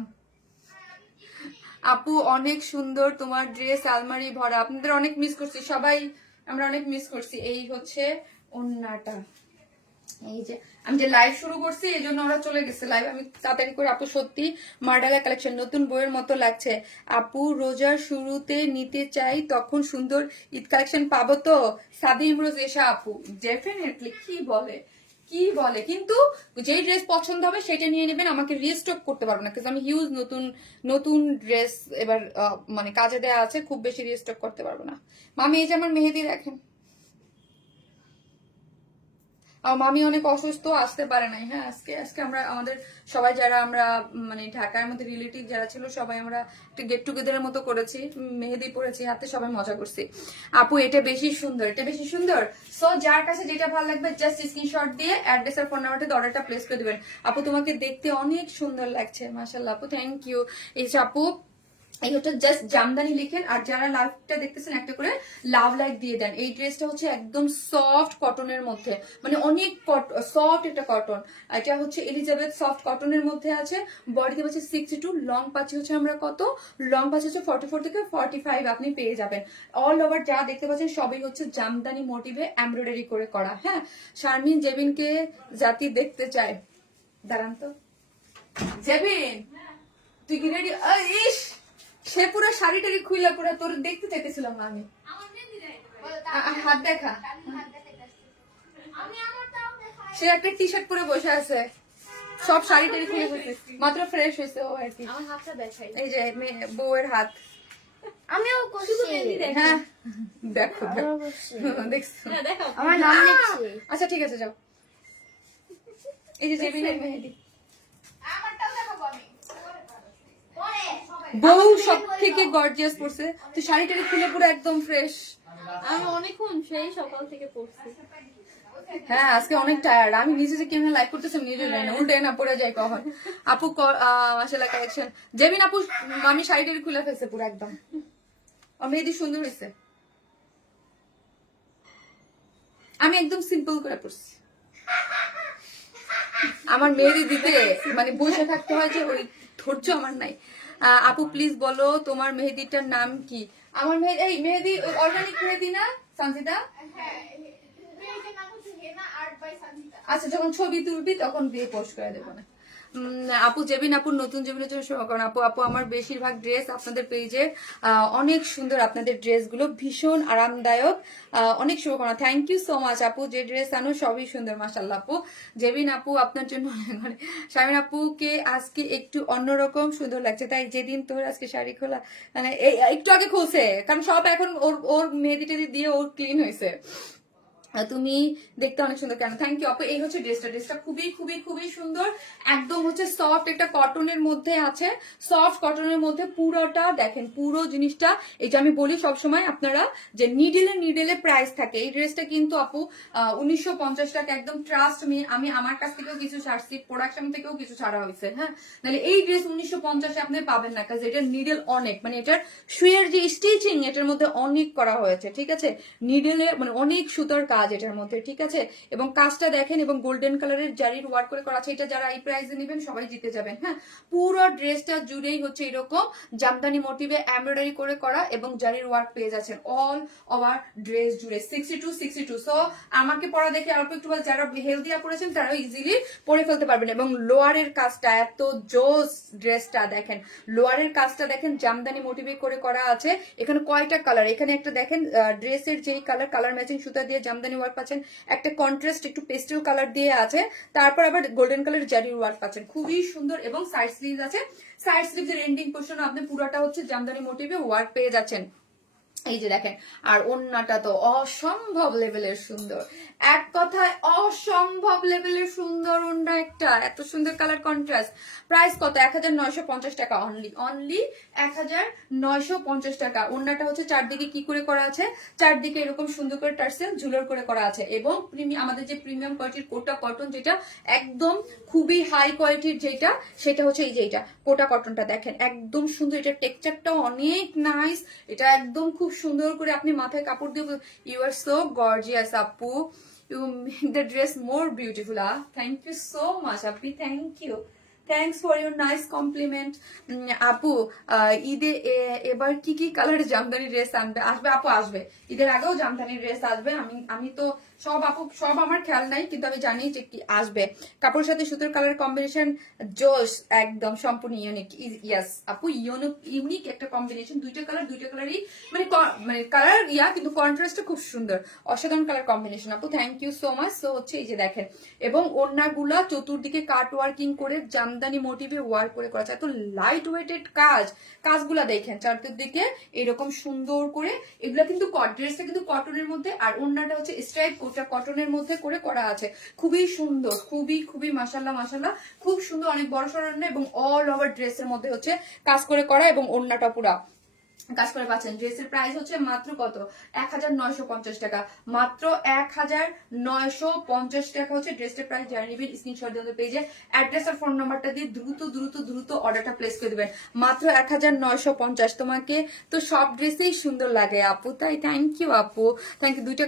আপু অনেক সুন্দর তোমার ড্রেস, আলমারি ভরা। আপনাদের অনেক মিস করছি সবাই, আমরা অনেক মিস করছি। এই হচ্ছে ওন্নাটা, এই যে আমি যে লাইভ শুরু করছি এই জন্য ওরা চলে গেছে লাইভ, আমি তাড়াতাড়ি করে। আপু সত্যি মার্ডালা কালেকশন নতুন বইয়ের মতো লাগছে আপু, রোজার শুরুতে নিতে চাই, তখন সুন্দর ঈদ কালেকশন পাবো তো? সাদি ইমরোজ এসা আপু, ডেফিনেটলি। কি বলে কিন্তু যেই ড্রেস পছন্দ হবে সেটা নিয়ে নেবেন, আমাকে রিস্টক করতে পারবো না, কারণ আমি হিউজ নতুন ড্রেস এবার মানে কাজে দেয়া আছে, খুব বেশি রিস্টক করতে পারবো না। মামি এই যে আমার মেহেদি দেখেন, মামি অনেক অসুস্থ, আসতে পারে নাই। হ্যাঁ, আজকে আমরা আমাদের সবাই যারা আমরা মানে ঢাকার মধ্যে রিলেটিভ যারা ছিল সবাই আমরা একটা গেট টুগেদারের মতো করেছি, মেহেদি পড়েছি হাতে, সবাই মজা করছি। আপু এটা বেশি সুন্দর। সো যার কাছে যেটা ভালো লাগবে জাস্ট স্ক্রিনশট দিয়ে অ্যাড্রেস আর ফোন নাম্বারটা অর্ডারটা প্লেস করে দিবেন। আপু তোমাকে দেখতে অনেক সুন্দর লাগছে, মাশাআল্লাহ আপু, থ্যাংক ইউ। এই যে আপু এই হচ্ছে জাস্ট জামদানি লিখেন, আর যারা লাভটা দেখতেছেন একটা করে লাভ লাইক দিয়ে দেন। এই ড্রেসটা হচ্ছে একদম সফট কটনের মধ্যে, মানে অনেক সফট একটা কটন। এটা হচ্ছে এলিজাবেথ সফট কটনের মধ্যে আছে। বডিতে হচ্ছে 62, লং পাচ্ছি হচ্ছে আমরা কত, লং পাচ্ছি হচ্ছে 44 থেকে 45 আপনি পেয়ে যাবেন। অল ওভার যা দেখতে পাচ্ছেন সবই হচ্ছে জামদানি মোটিভে এমব্রয়ডারি করে করা। হ্যাঁ, শারমিন জেবিনকে জাতি দেখতে চায়, দাঁড়ান তো। জেবিন তুই কি রেডি? ইস, সে পুরো শাড়ি টাড়ি খুইলা পুরো তোর দেখতে চাইতেছিলাম না আমি। হাত দেখা, সে একটা টি শার্ট পরে বসে আছে, সব শাড়ি টাড়ি খুলে গেছে, মাত্র ফ্রেশ হয়েছে ও আর কি। এই যে বউয়ের হাত, আমিও হ্যাঁ দেখো দেখছো, আমার নাম লিখছি। আচ্ছা ঠিক আছে যাও। এই যে জেবিনের মেহেদি, বউ সব থেকে গর্জিয়াস পড়ছে, তুই শাড়ি টাড়ি খুলে পুরো একদম ফ্রেশ। আমি অনেকক্ষণ সেই সকাল থেকে পড়ছি। হ্যাঁ, আজকে অনেক টায়ার্ড। আমি নিজে যে কেমন লাইভ করতেছি নিজে জানি না, উল্টে না পড়ে যায় কখন। আপু মাশাআল্লাহ কালেকশন। জেবিন আপু আমি শাড়ি টাড়ি খুলে ফেলছে পুরো একদম, মেহেদি সুন্দর হয়েছে। আমি একদম সিম্পল করে পড়ছি, আমার মেহেদি দিতে মানে বসে থাকতে হয়, যে ওই ধৈর্য আমার নাই। আপু প্লিজ বলো তোমার মেহেদিটার নাম কি? আমার মেহেদি অর্গানিক মেহেদি না সঞ্জিতা? আচ্ছা, যখন ছবি তুলবি তখন দিয়ে পোস্ট করে দেবো না। আপু জেবিন আপুর নতুন জেবিনের জন্য শুভ কারণ আপু আপু আমার বেশিরভাগ ড্রেস আপনাদের পেজে অনেক সুন্দর, আপনাদের ড্রেসগুলো ভীষণ আরামদায়ক, অনেক শুভকামনা। থ্যাংক ইউ সো মাচ আপু, যে ড্রেস আনো সবই সুন্দর মাশাআল্লাহ আপু। জেবিন আপু আপনার জন্য মানে শামিন আপুকে আজকে একটু অন্যরকম সুন্দর লাগছে, তাই যেদিন তোর আজকে শাড়ি খোলা মানে একটু আগে খুলছে, কারণ সব এখন ওর ওর মেহেদি টেদি দিয়ে ওর ক্লিন হয়েছে। তুমি দেখতে অনেক সুন্দর কেন, থ্যাংক ইউ আপু। এই হচ্ছে ড্রেসটা, ড্রেসটা খুবই খুবই খুবই সুন্দর, একদম হচ্ছে সফট একটা কটনের মধ্যে আছে, সফট কটনের মধ্যে পুরোটা দেখেন, পুরো জিনিসটা এই যে আমি বলি সবসময় আপনারা যে নিডেলে প্রাইস থাকে। এই ড্রেসটা কিন্তু আপু 1950 টাকা, একদম ট্রাস্ট মি, আমি আমার কাছ থেকেও কিছু ছাড়ছি, প্রোডাকশন থেকেও কিছু ছাড়া হয়েছে, হ্যাঁ। নাহলে এই ড্রেস 1950 আপনি পাবেন না, কারণ এটা নিডেল অনেক, মানে এটার সুইয়ের যে স্টিচিং এটার মধ্যে অনেক করা হয়েছে, ঠিক আছে। নিডেলে মানে অনেক সুতোর কাজ এটার মধ্যে, ঠিক আছে। এবং কাজটা দেখেন, এবং গোল্ডেন কালারের জারির ওয়ার্ক করে করা আছে। এটা যারা এই প্রাইসে নেবেন সবাই জিতে যাবেন, হ্যাঁ। পুরো ড্রেসটা জুড়েই হচ্ছে এরকম জামদানি মোটিভে এমব্রয়ডারি করে করা এবং জারির ওয়ার্ক পেয়ে যাচ্ছেন অল ওভার ড্রেস জুড়ে। 62 সো আমাকে পরা দেখে অল্প একটু যারা হেলদি পরেছেন তারা ইজিলি পরে ফেলতে পারবেন। এবং লোয়ারের কাজটা এত জোস, ড্রেসটা দেখেন, লোয়ারের কাজটা দেখেন জামদানি মোটিভে করে করা আছে। এখানে কয়টা কালার, এখানে একটা দেখেন ড্রেসের যেই কালার ম্যাচিং সুতা দিয়ে জামদানি ওয়ার্ক পাচ্ছেন, একটা কন্ট্রাস্ট একটু পেস্টেল কালার দিয়ে আছে, তারপর আবার গোল্ডেন কালার জারির ওয়ার্ক পাচ্ছেন, খুবই সুন্দর। এবং সাইড স্লিভ আছে, সাইড স্লিভের এন্ডিং পোর্শন আপনি পুরোটা হচ্ছে জামদানি মোটিভে ওয়ার্ক পেয়ে যাচ্ছেন, এই যে দেখেন। আর ওন্নাটা তো অসম্ভব লেভেলের সুন্দর, এক কথায় অসম্ভব লেভেলের সুন্দর ওন্না, একটা এত সুন্দর কালার কন্ট্রাস্ট। প্রাইস কত? 1950 টাকা অনলি, অনলি 1950 টাকা। ওন্নাটা হচ্ছে চারদিকে কি করে করা আছে, চারদিকে এরকম সুন্দর করে টার্সেল ঝুলোর করে করা আছে। এবং আমাদের যে প্রিমিয়াম কোয়ালিটির কোটা কটন, যেটা একদম খুবই হাই কোয়ালিটির, যেটা সেটা হচ্ছে এই যে এটা কোটা কটনটা দেখেন, একদম সুন্দর, এটা টেক্সচারটাও অনেক নাইস, এটা একদম খুব সুন্দর করে আপনি মাথায় কাপড় দিয়ে, ইউ আর সো গর্জিয়াস আপু, you make the dress more beautiful. Thank you so much আপি, thank you, thanks for your nice compliment. আপু ঈদে এবার কি কি কালার জামদানি ড্রেস আনবে? আসবে আপু, আসবে, ঈদের আগেও জামদানি ড্রেস আসবে। আমি তো সব আপু সব আমার খেয়াল নাই, কিন্তু আমি জানি যে কি আসবে। কাপড়ের সাথে সুতোর কালার কম্বিনেশন জোশ, একদম সম্পূর্ণ ইউনিক। ইয়াস আপু, ইউনিক একটা কম্বিনেশন, দুইটা কালারই মানে মানে কালার কিন্তু কন্ট্রাস্টটা খুব সুন্দর, অসাধারণ কালার কম্বিনেশন আপু, thank you so much. So হচ্ছে এই যে দেখেন, এবং ওড়নাগুলা চতুর্দিকে কাট ওয়ার্কিং করে জামদানি মোটিভে ওয়ার্ক করে করা আছে, এত লাইট ওয়েটেড কাজগুলা দেখেন চারদিকে এরকম সুন্দর করে। এগুলা কিন্তু ড্রেসটা কিন্তু কটনের মধ্যে, আর ওড়নাটা হচ্ছে স্ট্রাইপ কোটা কটনের মধ্যে করে করা আছে, খুবই সুন্দর, খুবই খুবই মাশাল্লাহ মাশাল্লাহ, খুব সুন্দর, অনেক বড় সড় ওড়না এবং অল ওভার ড্রেসের মধ্যে হচ্ছে কাজ করে করা, এবং ওড়নাটা পুরা কাজ করে পাচ্ছেন। ড্রেসের প্রাইস হচ্ছে মাত্র কত? 1950 টাকা, মাত্র 1950 টাকা হচ্ছে ড্রেসটার প্রাইস। যারা নিবেন স্ক্রিনশট দিয়ে পেজে অ্যাড্রেস আর ফোন নাম্বারটা দিয়ে দ্রুত অর্ডারটা প্লেস করে দিবেন, মাত্র 1950। তোমাকে তো সব ড্রেসেই সুন্দর লাগে আপু, তাই থ্যাংক ইউ আপু, থ্যাংক ইউ। দুইটা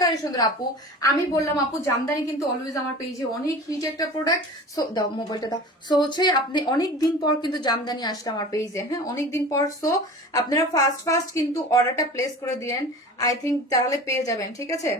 কালার সুন্দর আপু। আমি বললাম আপু জামদানি কিন্তু অলওয়েজ আমার পেজে অনেক হিট একটা প্রোডাক্ট। সো দাও মোবাইলটা দাও। সো হচ্ছে আপনি অনেক দিন পর কিন্তু জামদানি আসলে আমার পেজে, হ্যাঁ অনেক দিন পর। সো আপনারা ফাস্ট কিন্তু অর্ডারটা প্লেস করে দিয়েন, আই থিঙ্ক তাহলে পেয়ে যাবেন, ঠিক আছে।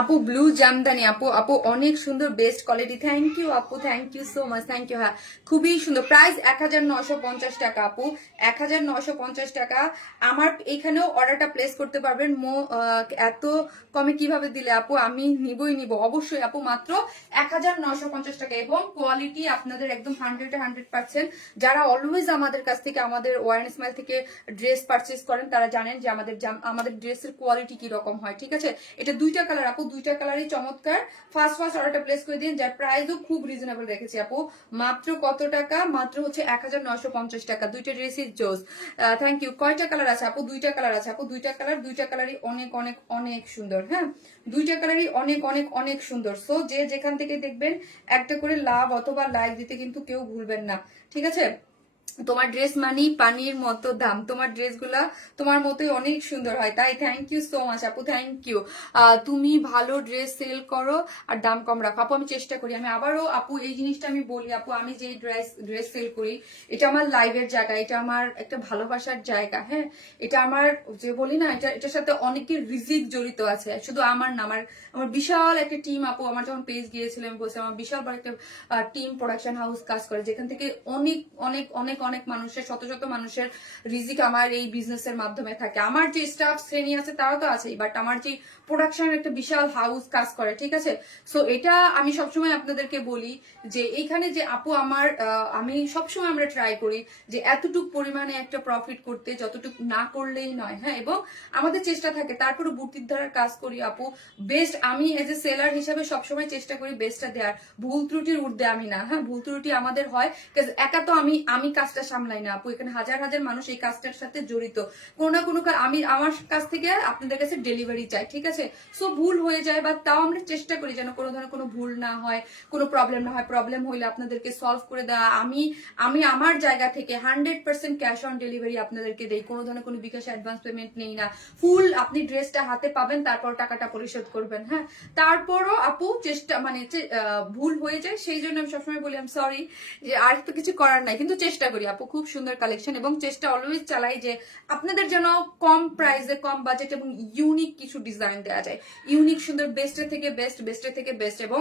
আপু ব্লু জামদানি, আপু অনেক সুন্দর, বেস্ট কোয়ালিটি, থ্যাংক ইউ আপু, thank you so much, thank you. হ্যাঁ খুবই সুন্দর, প্রাইস 1950 টাকা আপু, 1950 টাকা। আমার এখানেও অর্ডারটা প্লেস করতে পারবেন। এত কমে কিভাবে দিলে আপু, আমি নিব অবশ্যই আপু, মাত্র 1950 টাকা। এবং কোয়ালিটি আপনাদের একদম 100% যারা অলওয়েজ আমাদের কাছ থেকে, আমাদের ওয়ারেন স্মাইল থেকে ড্রেস পারচেস করেন, তারা জানেন যে আমাদের ড্রেসের কোয়ালিটি কি রকম হয়, ঠিক আছে। এটা দুইটা কালার আপু, দুইটা কালারই চমৎকার। ফার্স্ট অর্ডারটা প্লেস করে দিন, যার প্রাইসও খুব রিজনেবল রেখেছি আপু, মাত্র কত টাকা? মাত্র হচ্ছে 1950 টাকা। দুইটা ড্রেসই জোস, থ্যাংক ইউ। কয়টা কালার আছে আপু? দুইটা কালার আছে আপু, দুইটা কালারই অনেক অনেক অনেক সুন্দর, হ্যাঁ দুইটা কালারই অনেক অনেক অনেক সুন্দর। সো যে যেখান থেকে দেখবেন একটা করে লাভ অথবা লাইক দিতে কিন্তু কেউ ভুলবেন না, ঠিক আছে। তোমার ড্রেস মানেই পানির মতো দাম, তোমার ড্রেসগুলা তোমার মতোই অনেক সুন্দর হয়, তাই থ্যাংক ইউ সো মাচ আপু, থ্যাংক ইউ। তুমি ভালো ড্রেস সেল করো আর দাম কম রাখো আপু, আমি চেষ্টা করি। আমি আবারও আপু এই জিনিসটা আমি বলি আপু, আমি যে ড্রেস সেল করি এটা আমার লাইভের জায়গা, এটা আমার একটা ভালোবাসার জায়গা, হ্যাঁ। এটা আমার যে বলি না, এটার সাথে অনেকের রিজিক জড়িত আছে, শুধু আমার না, আমার বিশাল একটা টিম আপু। আমার যখন পেজ গিয়েছিল আমি বলছি আমার বিশাল বড় একটা টিম প্রোডাকশন হাউস কাজ করে, যেখান থেকে অনেক অনেক অনেক অনেক মানুষের, শত শত মানুষের রিজিক আমার এই বিজনেসের মাধ্যমে থাকে। আমার যে স্টাফ শ্রেণী আছে তারা তো আছেই, বাট আমার যে প্রোডাকশন একটা বিশাল হাউস কাজ করে, ঠিক আছে। সো এটা আমি সবসময় আপনাদেরকে বলি যে এইখানে যে আপু আমার আমি সবসময় আমরা ট্রাই করি যে এতটুকু পরিমাণে একটা প্রফিট করতে, যতটুকু না করলেই নয়, হ্যাঁ। এবং আমাদের চেষ্টা থাকে, তারপরে বুটির ধারার কাজ করি আপু, বেস্ট আমি এজ এ সেলার হিসাবে সবসময় চেষ্টা করি বেস্টটা দেওয়ার, ভুল ত্রুটির ঊর্ধ্বে আমি না, হ্যাঁ। ভুল ত্রুটি আমাদের হয়, একা তো আমি কাজটা সামলাই না আপু, এখানে হাজার হাজার মানুষ এই কাজটার সাথে জড়িত, কোনো না কোনো আমি আমার কাছ থেকে আপনাদের কাছে ডেলিভারি চাই, ঠিক আছে। সো ভুল হয়ে যায়, বা তাও আমরা চেষ্টা করি যেন কোনো ধরনের কোনো ভুল না হয়, কোনো প্রবলেম না হয়, প্রবলেম হইলে আপনাদেরকে সলভ করে দেওয়া। আমি আমার জায়গা থেকে 100% ক্যাশ অন ডেলিভারি আপনাদেরকে দেই, কোনো ধরনের কোনো বিকাশ অ্যাডভান্স পেমেন্ট নেই না, ফুল আপনি ড্রেসটা হাতে পাবেন, তারপর টাকাটা পরিশোধ করবেন, হ্যাঁ। তারপরও আপু চেষ্টা মানে ভুল হয়ে যায়, সেই জন্য আমি সবসময় বলি আমি সরি, যে আর তো কিছু করার নাই, কিন্তু চেষ্টা করি আপু, খুব সুন্দর কালেকশন, এবং চেষ্টা অলওয়েজ চালাই যে আপনাদের যেন কম প্রাইসে, কম বাজেট এবং ইউনিক কিছু ডিজাইন দেওয়া যায়, ইউনিক সুন্দর, বেস্টের থেকে বেস্ট, বেস্টের থেকে বেস্ট। এবং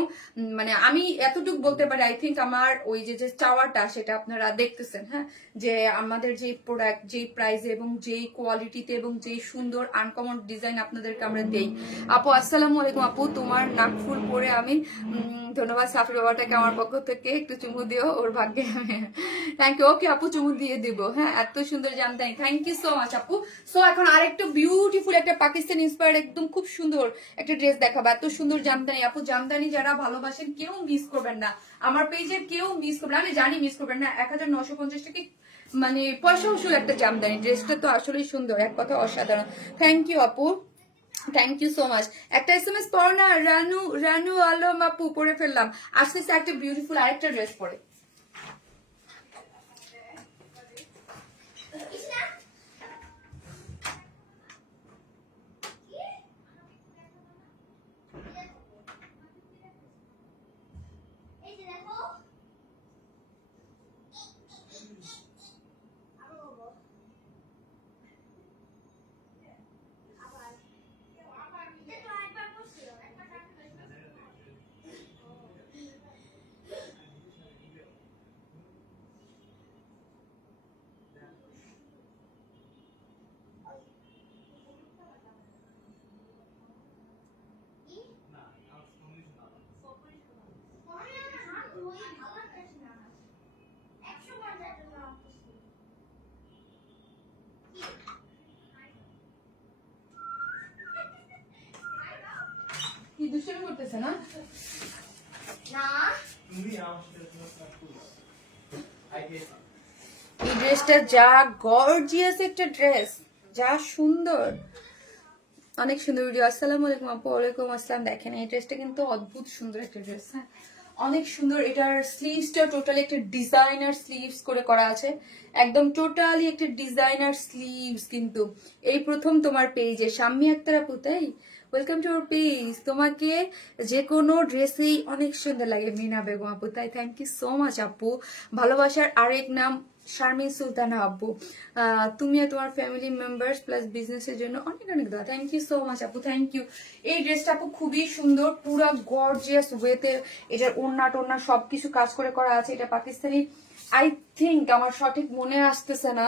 মানে আমি এতটুকু বলতে পারি, আই থিঙ্ক আমার ওই যে চাওয়াটা সেটা আপনারা দেখতেছেন, হ্যাঁ, যে আমাদের যে প্রোডাক্ট যেই প্রাইসে এবং যেই কোয়ালিটিতে এবং যেই সুন্দর আনকমন ডিজাইন আপনাদেরকে আমরা দেই। আপু আসসালামু আলাইকুম আপু, তোমার নাকফুল পরে আমি ধন্যবাদ সাফির বাবাটাকে আমার পক্ষ থেকে, একটু চুমু দিও ওর ভাগ্যে। থ্যাংক ইউ, ওকে আপু চুমু দিয়ে দিব, হ্যাঁ। এত সুন্দর jamdani, thank you so much আপু। সো এখন আরেকটু বিউটিফুল একটা পাকিস্তান ইন্সপায়ার্ড একদম খুব সুন্দর একটা ড্রেস দেখাবো, এত সুন্দর জামদানি আপু। জামদানি যারা ভালোবাসেন কেউ মিস করবেন না, আমার পেজের কেউ মিস করবেন না, আমি জানি মিস করবেন না। 1950 টাকা মানে পয়সা উসুল একটা জামদানি, ড্রেসটা তো আসলেই সুন্দর, এক কথা অসাধারণ। থ্যাংক ইউ আপু, থ্যাংক ইউ সো মাচ। একটা SMS পড়ো না, রানু রানু আলম আপু, পরে ফেললাম, আস্তে আস্তে একটা বিউটিফুল আরেকটা ড্রেস পরে। কি দুষ্টামি করতেছে না? এই ড্রেসটা যা গর্জিয়াস একটা ড্রেস, যা সুন্দর, অনেক সুন্দর ভিডিও। আসসালামু আলাইকুম আপু। ওয়ালাইকুম আসসালাম। দেখেন এই ড্রেসটা কিন্তু অদ্ভুত সুন্দর একটা ড্রেস, হ্যাঁ, অনেক সুন্দর। এটার স্লিভসটা টোটালি একটা ডিজাইনার স্লিভস করে করা আছে, একদম টোটালি একটা ডিজাইনার স্লিভস। কিন্তু এই প্রথম তোমার পেজে শাম্মী আক্তার আপু, তাই ওয়েলকাম টু আওয়ার পেজ। তোমাকে যে কোনো ড্রেসেই অনেক সুন্দর লাগে মিনা বেগম আপু, তাই থ্যাংক ইউ সো মাচ আপু। ভালোবাসার আরেক নাম শারমিন সুলতানা আপু, তুমি আর তোমার ফ্যামিলি মেম্বার্স প্লাস বিজনেসের জন্য অনেক অনেক দোয়া, থ্যাংক ইউ সো মাচ আপু, থ্যাংক ইউ। এই ড্রেসটা আপু খুবই সুন্দর, পুরো গর্জিয়াস ওয়েতে, এটার ওড়না টোড়না সবকিছু কাজ করে করা আছে। এটা পাকিস্তানি, আই থিঙ্ক, আমার সঠিক মনে আসতেছে না,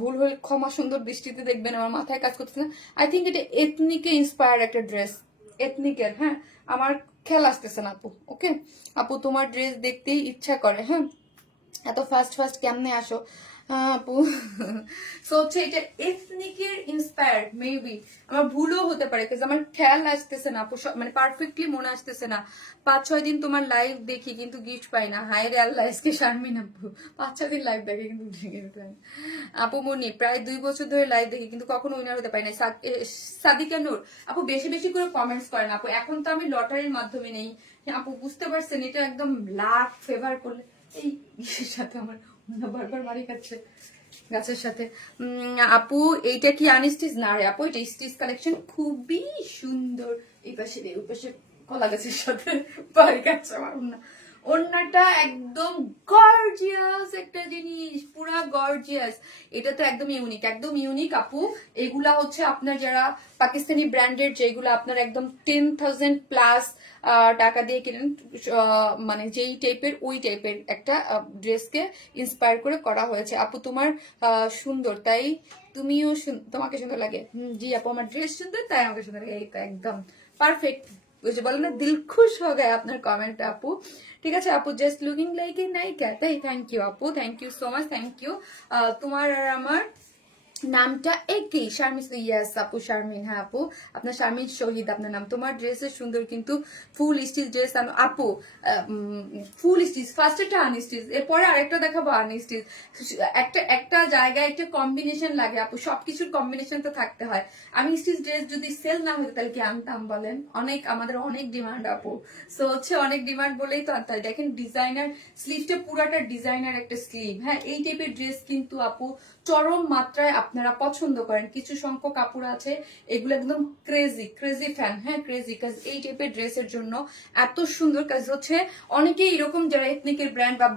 ভুল হলে ক্ষমা সুন্দর দৃষ্টিতে দেখবেন, আমার মাথায় কাজ করতেছে না। আই থিঙ্ক এটা এথনিকে ইন্সপায়ার্ড একটা ড্রেস, এথনিকের, হ্যাঁ, আমার খেয়াল আসতেছে না আপু। ওকে আপু, তোমার ড্রেস দেখতেই ইচ্ছা করে, হ্যাঁ, এত ফাস্ট ফাস্ট কেমনে আসো আপু? সো হচ্ছে এটা এথনিকের ইন্সপায়ার্ড, মেবি আমার ভুলও হতে পারে, আমার খেয়াল আসতেছে না আপু, মানে পারফেক্টলি মনে আসতেছে না। 5-6 দিন তোমার লাইভ দেখি কিন্তু গিফট পাই না, হায় রে আল্লাহ, আজকে শারমিন আপু 5-6 দিন লাইভ দেখে কিন্তু গিফট পাই না। আপু মনি, প্রায় 2 বছর ধরে লাইভ দেখি কিন্তু কখনো উইনার হতে পারি না। সাদিকা নূর আপু, বেশি বেশি করে কমেন্টস করেন আপু, এখন তো আমি লটারির মাধ্যমে নেই আপু, বুঝতে পারছেন, এটা একদম লাখ ফেভার করলে এই ইসের সাথে আমার বারবার মারি খাচ্ছে গাছের সাথে। আপু এইটা কি আনস্টিচ? না রে আপু, এটা স্টিচ কালেকশন, খুবই সুন্দর। এই পাশে ওই পাশে কলা গাছের সাথে বাড়ি খাচ্ছে আমার ওড়না। ওড়নাটা একদম গর্জিয়াস একটা জিনিস, পুরা গর্জিয়াস। এটা তো একদম ইউনিক, একদম ইউনিক আপু। এগুলা হচ্ছে আপনার যারা পাকিস্তানি ব্র্যান্ডের, যেগুলো আপনার একদম 10,000 প্লাস টাকা দিয়ে কিনেন, মানে যেই টাইপের ওই টাইপের একটা ড্রেসকে ইন্সপায়ার করে করা হয়েছে। আপু তোমার সুন্দর, তাই তুমিও তোমাকে সুন্দর লাগে। জি আপু, আমার ড্রেস সুন্দর তাই আমাকে সুন্দর লাগে। এই তো একদম পারফেক্ট। ওই যে বলে না, দিল খুশ হয়ে গেছে আপনার কমেন্ট আপু। ঠিক আছে আপু, জাস্ট লুকিং লাইক এ নায়িকা, তাই থ্যাংক ইউ আপু, thank you so much, thank you. তোমার আর আমার নামটা একই, শারমিন। ইয়াস আপু, শারমিন। হ্যাঁ আপু, আপনার শারমিন শহীদ আপনার নাম। তোমার ড্রেসের সুন্দর, কিন্তু ফুল স্টিচ ড্রেস আপু। ফুল স্টিচ ফার্স্ট একটা আনস্টিচ, এরপরে আরেকটা দেখাবো আনস্টিচ। একটা একটা জায়গায় একটা কম্বিনেশন লাগে আপু, সবকিছুর কম্বিনেশন তো থাকতে হয়। আমি স্টিচ ড্রেস যদি সেল না হতো তাহলে কি আনতাম বলেন? আমাদের অনেক ডিমান্ড আপু। সো হচ্ছে অনেক ডিমান্ড বলেই তো আনতে হয়। দেখেন ডিজাইনার স্লিভটা, পুরাটা ডিজাইনার একটা স্লিভ। হ্যাঁ, এই টাইপের ড্রেস কিন্তু আপু চরম মাত্রায় আপনারা পছন্দ করেন। কিছু সংখ্যক কাপড় আছে এগুলো একদম ক্রেজি ক্রেজি ফ্যান। হ্যাঁ, ক্রেজি কাজ এই টাইপের ড্রেসের জন্য এত সুন্দর কাজ হচ্ছে। অনেকেই এরকম যারা এথনিকের ব্র্যান্ড বা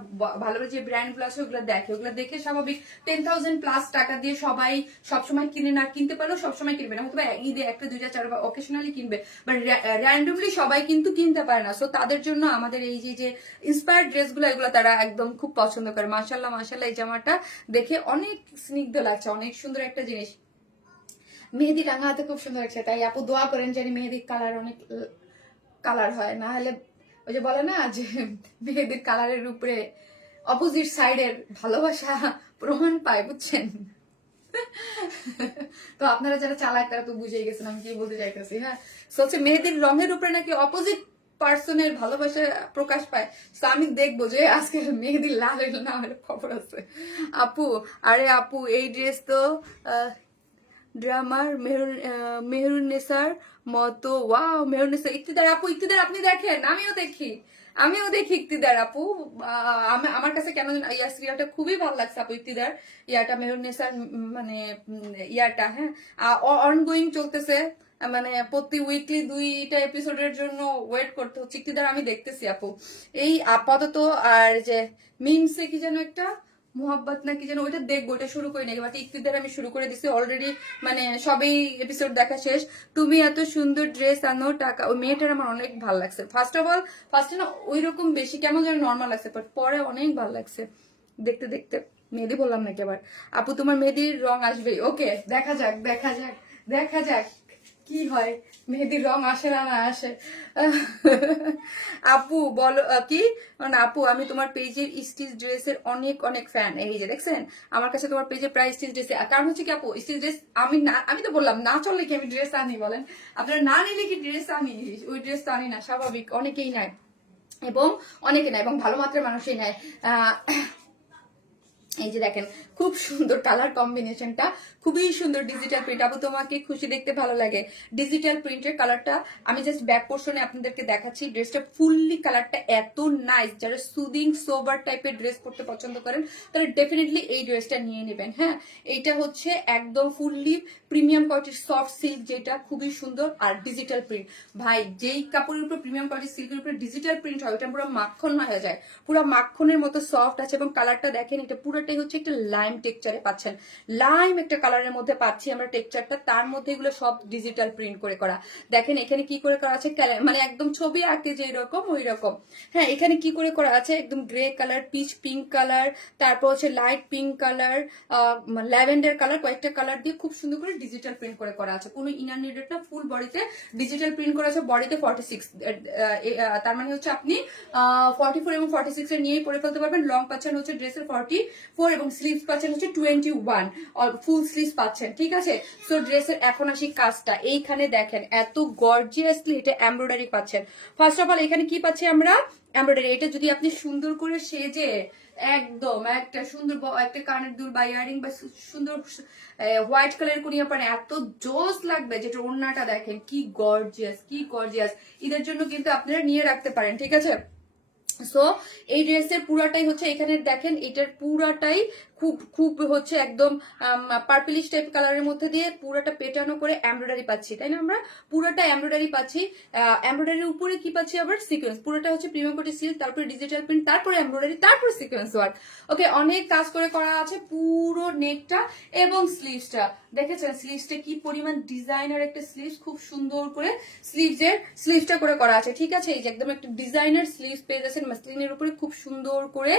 ভালো যে ব্র্যান্ড গুলো আছে ওগুলো দেখে, ওগুলো দেখে স্বাভাবিক 10,000 প্লাস টাকা দিয়ে সবাই সবসময় কিনে না, কিনতে পারলেও সবসময় কিনবে না, হয়তো ঈদে একটা দুইটা চার বা অকেশনালি কিনবে, বাট র্যান্ডমলি সবাই কিন্তু কিনতে পারে না। সো তাদের জন্য আমাদের এই যে ইন্সপায়ার্ড ড্রেসগুলো, এগুলো তারা একদম খুব পছন্দ করে। মাশাল্লাহ মাশাল্লাহ, এই জামাটা দেখে অনেক স্নিগ্ধ লাগছে, অনেক সুন্দর একটা জিনিস। মেহেদি রাঙা হাতে খুব সুন্দর লাগছে, তাই আপু দোয়া করেন জানি মেহেদির কালার অনেক কালার হয়, না হলে ওই যে বলে না যে মেহেদির কালারের উপরে অপোজিট সাইডের ভালোবাসা প্রমাণ পায়, বুঝছেন? তো আপনারা যারা চালাক তারা তো বুঝেই গেছেন আমি কি বলতে চাইতেছি। হ্যাঁ, হচ্ছে মেহেদির রঙের উপরে নাকি অপোজিট পার্সনের ভালোবাসা প্রকাশ পায়। তো আমি দেখবো যে আজকে মেহেদি লাল না হলে খবর আছে আপু। আরে আপু, এই ড্রেস তো ড্রামার মেহরুন্নেসার মতো। ওয়াও, মেহরুন্নেসা, ইক্তিদার আপু, ইক্তিদার আপনি দেখেন? আমিও দেখি ইক্তিদার আপু। আমার কাছে কেন ইয়া সিরিয়ালটা খুবই ভালো লাগছে আপু, ইক্তিদার ইয়াটা, মেহরুন্নেসার মানে ইয়াটা। হ্যাঁ, অনগোয়িং চলতেছে, মানে প্রতি উইকলি 2টা এপিসোডের জন্য ওয়েট করতে হচ্ছে। ইক্তিদার আমি দেখতেছি আপু এই আপাতত। আর যে মিমসে কি যেন একটা মোহাব্বত নাকি যেন, ওইটা দেখবো, ওইটা শুরু করে নাকি, বাট ইক্তিদার আমি শুরু করে দিছি অলরেডি, মানে সবই এপিসোড দেখা শেষ। তুমি এত সুন্দর ড্রেস আনো টাকা, ওই মেয়েটার আমার অনেক ভালো লাগছে। ফার্স্টে না ওই রকম বেশি কেমন যেন নর্মাল লাগছে, বাট পরে অনেক ভালো লাগছে দেখতে দেখতে। মেহেদি বললাম নাকি আবার আপু, তোমার মেহেদির রং আসবে? ওকে, দেখা যাক দেখা যাক দেখা যাক কি হয়, মেহেদির রং আসে না না আসে। আপু বলো কি, মানে আপু আমি তোমার পেজের স্টিচ ড্রেসের অনেক অনেক ফ্যান। এই যে দেখছেন আমার কাছে তোমার পেজে প্রায় স্টিচ ড্রেস, কারণ হচ্ছে কি আপু, স্টিচ ড্রেস আমি তো বললাম না চললে কি আমি ড্রেস আনি বলেন? আপনারা না নিলে কি ড্রেস আনি? ওই ড্রেস তো আনি না, স্বাভাবিক অনেকেই নেয়, এবং অনেকে নেয় এবং ভালো মাত্রার মানুষই নেয়। এই যে দেখেন খুব সুন্দর কালার কম্বিনেশনটা, খুবই সুন্দর ডিজিটাল প্রিন্ট। আপু তোমাকে খুশি দেখতে ভালো লাগে ডিজিটাল প্রিন্টের কালারটা। আমি জাস্ট ব্যাক পোর্শনে আপনাদেরকে দেখাচ্ছি ড্রেসটা ফুললি, কালারটা এত নাইস। যারা সুদিং সোবার টাইপের ড্রেস পরতে পছন্দ করেন তারা ডেফিনেটলি এই ড্রেসটা নিয়ে নেবেন। হ্যাঁ, এইটা হচ্ছে একদম ফুললি প্রিমিয়াম কোয়ালিটির সফট সিল্ক, যেটা খুবই সুন্দর, আর ডিজিটাল প্রিন্ট। ভাই, যেই কাপড়ের উপর প্রিমিয়াম কোয়ালিটির সিল্কের উপরে ডিজিটাল প্রিন্ট হয় ওটা পুরো মাখন হয়ে যায়, পুরো মাখনের মতো সফট আছে। এবং কালারটা দেখেন, এটা পুরোটাই হচ্ছে একটা লাইম টেক্সচারে পাচ্ছেন, লাইম একটা কালারের মধ্যে পাচ্ছি আমরা টেক্সচারটা, তার মধ্যে এগুলো সব ডিজিটাল প্রিন্ট করে করা। দেখেন এখানে কি করে করা আছে, মানে একদম ছবি আঁকতে যে রকম ওই রকম। হ্যাঁ, এখানে কি করে করা আছে, একদম grey colour, pitch pink colour, তারপর হচ্ছে light pink colour, lavender colour, কয়েকটা কালার দিয়ে খুব সুন্দর করে ডিজিটাল প্রিন্ট করে করা আছে। কোনো ইনার নিডেড না, ফুল বডিতে ডিজিটাল প্রিন্ট করা আছে। বডিতে 46, তার মানে হচ্ছে আপনি 44 এবং 46 এর নিয়েই পরে ফেলতে পারবেন। লং পাচ্ছেন হচ্ছে ড্রেসের 44 এবং স্লিভস পাচ্ছেন হচ্ছে 21, ফুল স্লিভস পাচ্ছেন। ঠিক আছে, সো ড্রেসের এখন আসি কাজটা। এইখানে দেখেন এত গর্জিয়াসলি এটা এমব্রয়ডারি পাচ্ছেন। ফার্স্ট অফ অল এখানে কি পাচ্ছি আমরা, এমব্রয়ডারি। এটা যদি আপনি সুন্দর করে সেজে একদম একটা সুন্দর একটা কানের দুল বা ইয়ারিং বা সুন্দর হোয়াইট কালার করিয়ে পারেন, এত জোস লাগবে। যেটা ওড়নাটা দেখেন কি গর্জিয়াস, কি গর্জিয়াস। ঈদের জন্য কিন্তু আপনারা নিয়ে রাখতে পারেন। ঠিক আছে, সো এই ড্রেসের পুরাটাই হচ্ছে এখানে দেখেন, এটার পুরাটাই খুব খুব হচ্ছে একদম পার্পলিশ টাইপ কালারের মধ্যে দিয়ে পুরাটা পেটানো করে এমব্রয়ডারি পাচ্ছি, তাই না? আমরা পুরাটা এমব্রয়ডারি পাচ্ছি, এমব্রয়ডারির উপরে কি পাচ্ছি আবার সিকোয়েন্স, পুরোটা হচ্ছে প্রিমিয়াম কোটি সিল্ক, তারপরে ডিজিটাল প্রিন্ট, তারপরে এমব্রয়ডারি, তারপরে সিকোয়েন্স ওয়ার্ক। ওকে, অনেক কাজ করে করা আছে পুরো নেকটা এবং স্লিভসটা। দেখেছেন স্লিভসটা কি পরিমাণ ডিজাইনার একটা স্লিভস, খুব সুন্দর করে স্লিভসটা করে করা আছে, ঠিক আছে? এই যে একদম একটা ডিজাইনার স্লিভস পেয়ে যাচ্ছেন মাসলিনের উপরে, খুব সুন্দর করে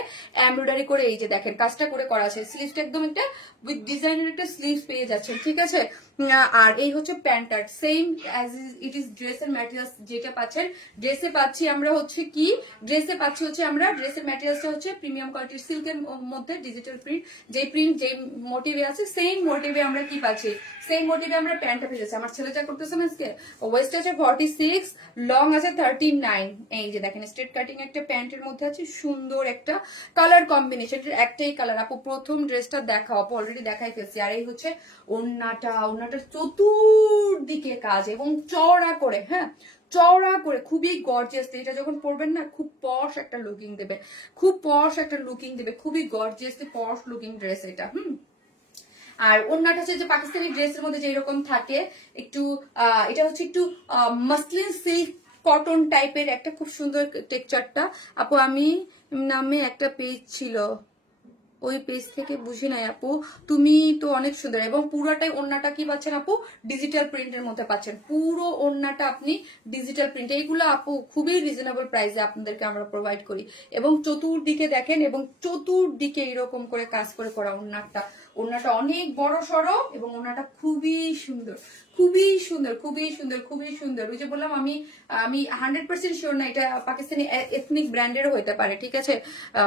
এমব্রয়ডারি করে এই যে দেখেন কাজটা করে করা আছে। স্লিভসটা একদম একটা উইথ ডিজাইনার একটা স্লিভস পেয়ে যাচ্ছেন, ঠিক আছে? আর এই হচ্ছে প্যান্টার, সেম অ্যাজ ইট ইজ ড্রেসের ম্যাটেরিয়ালস যেটা পাচ্ছেন ড্রেসে পাচ্ছি আমরা হচ্ছে কি, ড্রেসে পাচ্ছি হচ্ছে আমরা ড্রেসের ম্যাটেরিয়ালসটা হচ্ছে প্রিমিয়াম কোয়ালিটির সিল্কের মধ্যে ডিজিটাল প্রিন্ট যে মোটিভে আছে সেম মোটিভে আমরা কি পাচ্ছি, সেম মোটিভে আমরা প্যান্টটা পেয়েছি। আমার ছেলে যা করতেছে না আজকে, ওয়েস্ট আছে 46, লং আছে 39। এই যে দেখেন স্ট্রেট কাটিং একটা প্যান্টের মধ্যে আছে, সুন্দর একটা কালার কম্বিনেশন, একটাই কালার। আপু প্রথম ড্রেসটা দেখাও, আপু অলরেডি দেখাই ফেলছি। আর এই হচ্ছে ওড়নাটার চতুর্দিকে কাজ এবং চওড়া করে, হ্যাঁ চওড়া করে, খুবই গর্জিয়াস। এটা যখন পরবেন না খুব পশ একটা লুকিং দেবে, খুব পশ একটা লুকিং দেবে, খুবই গর্জিয়াস পশ লুকিং ড্রেস এটা। আর ওড়নাটা হচ্ছে যে পাকিস্তানি ড্রেসের মধ্যে যে এরকম থাকে একটু, এটা হচ্ছে একটু মাসলিন সিল্ক কটন টাইপের একটা খুব সুন্দর টেক্সচারটা। আপু আমি নামে একটা পেজ ছিল, ওই পেজ থেকে বুঝি নাই আপু, তুমি তো অনেক সুন্দর। এবং পুরোটাই ওড়নাটা কি পাচ্ছেন আপু, ডিজিটাল প্রিন্টের মধ্যে পাচ্ছেন, পুরো ওড়নাটা আপনি ডিজিটাল প্রিন্ট। এইগুলো আপু খুবই রিজনেবল প্রাইসে আপনাদেরকে আমরা প্রোভাইড করি। এবং চতুর্দিকে দেখেন, এবং চতুর্দিকে এরকম করে কাজ করে করা ওড়নাটা অনেক বড় সড়ো, এবং ওড়নাটা খুবই সুন্দর, খুবই সুন্দর, খুবই সুন্দর, খুবই সুন্দর। ওই যে বললাম আমি আমি 100% শিওর না এটা পাকিস্তানি এথনিক ব্র্যান্ডেরও হতে পারে, ঠিক আছে?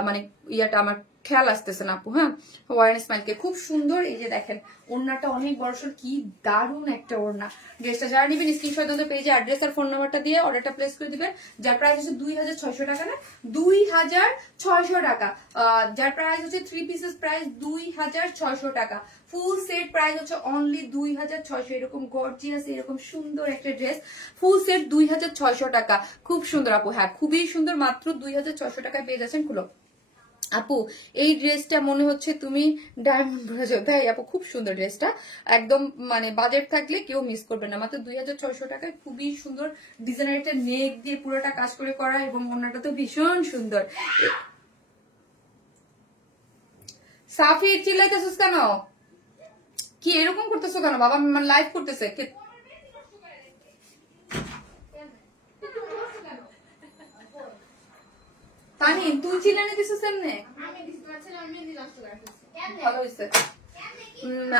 মানে ইয়াটা আমার খেয়াল আসতেছে না আপু। হ্যাঁ, ওয়ারেন স্মাইলকে খুব সুন্দর। এই যে দেখেন ওড়নাটা অনেক বড়সড়, কি দারুণ একটা ওড়না। ড্রেসটা যারা নেবেন স্ক্রিনশট দিয়ে পেজে অ্যাড্রেস আর ফোন নাম্বারটা দিয়ে অর্ডারটা প্লেস করে দিবেন। যার প্রাইস হচ্ছে 2600 টাকা, না 2600 টাকা। যার প্রাইস হচ্ছে 3 পিসেস প্রাইস 2600 টাকা। ফুল সেট প্রাইস হচ্ছে অনলি 2600। এরকম গর্জিয়াস এরকম সুন্দর একটা ড্রেস ফুল সেট 2600 টাকা। খুব সুন্দর আপু, হ্যাঁ খুবই সুন্দর, মাত্র 2600 টাকায় পেয়ে যাচ্ছেন। খুলো আপু, এই ড্রেসটা মনে হচ্ছে তুমি ডায়মন্ড বলেছো, তাই আপু খুব সুন্দর ড্রেসটা, একদম মানে বাজেট থাকলে কেউ মিস করবে না। মাত্র 2600 টাকায় খুবই সুন্দর ডিজাইনার একটা নেক দিয়ে পুরোটা কাজ করে করা, এবং ওড়নাটা তো ভীষণ সুন্দর। সাফি চিল্লাইতেছিস কেন, কি এরকম করতেছো কেন বাবা? লাইভ করতেছে। তানি তুই চিল্লানি দিছিস এমনি? ভালো হয়েছে।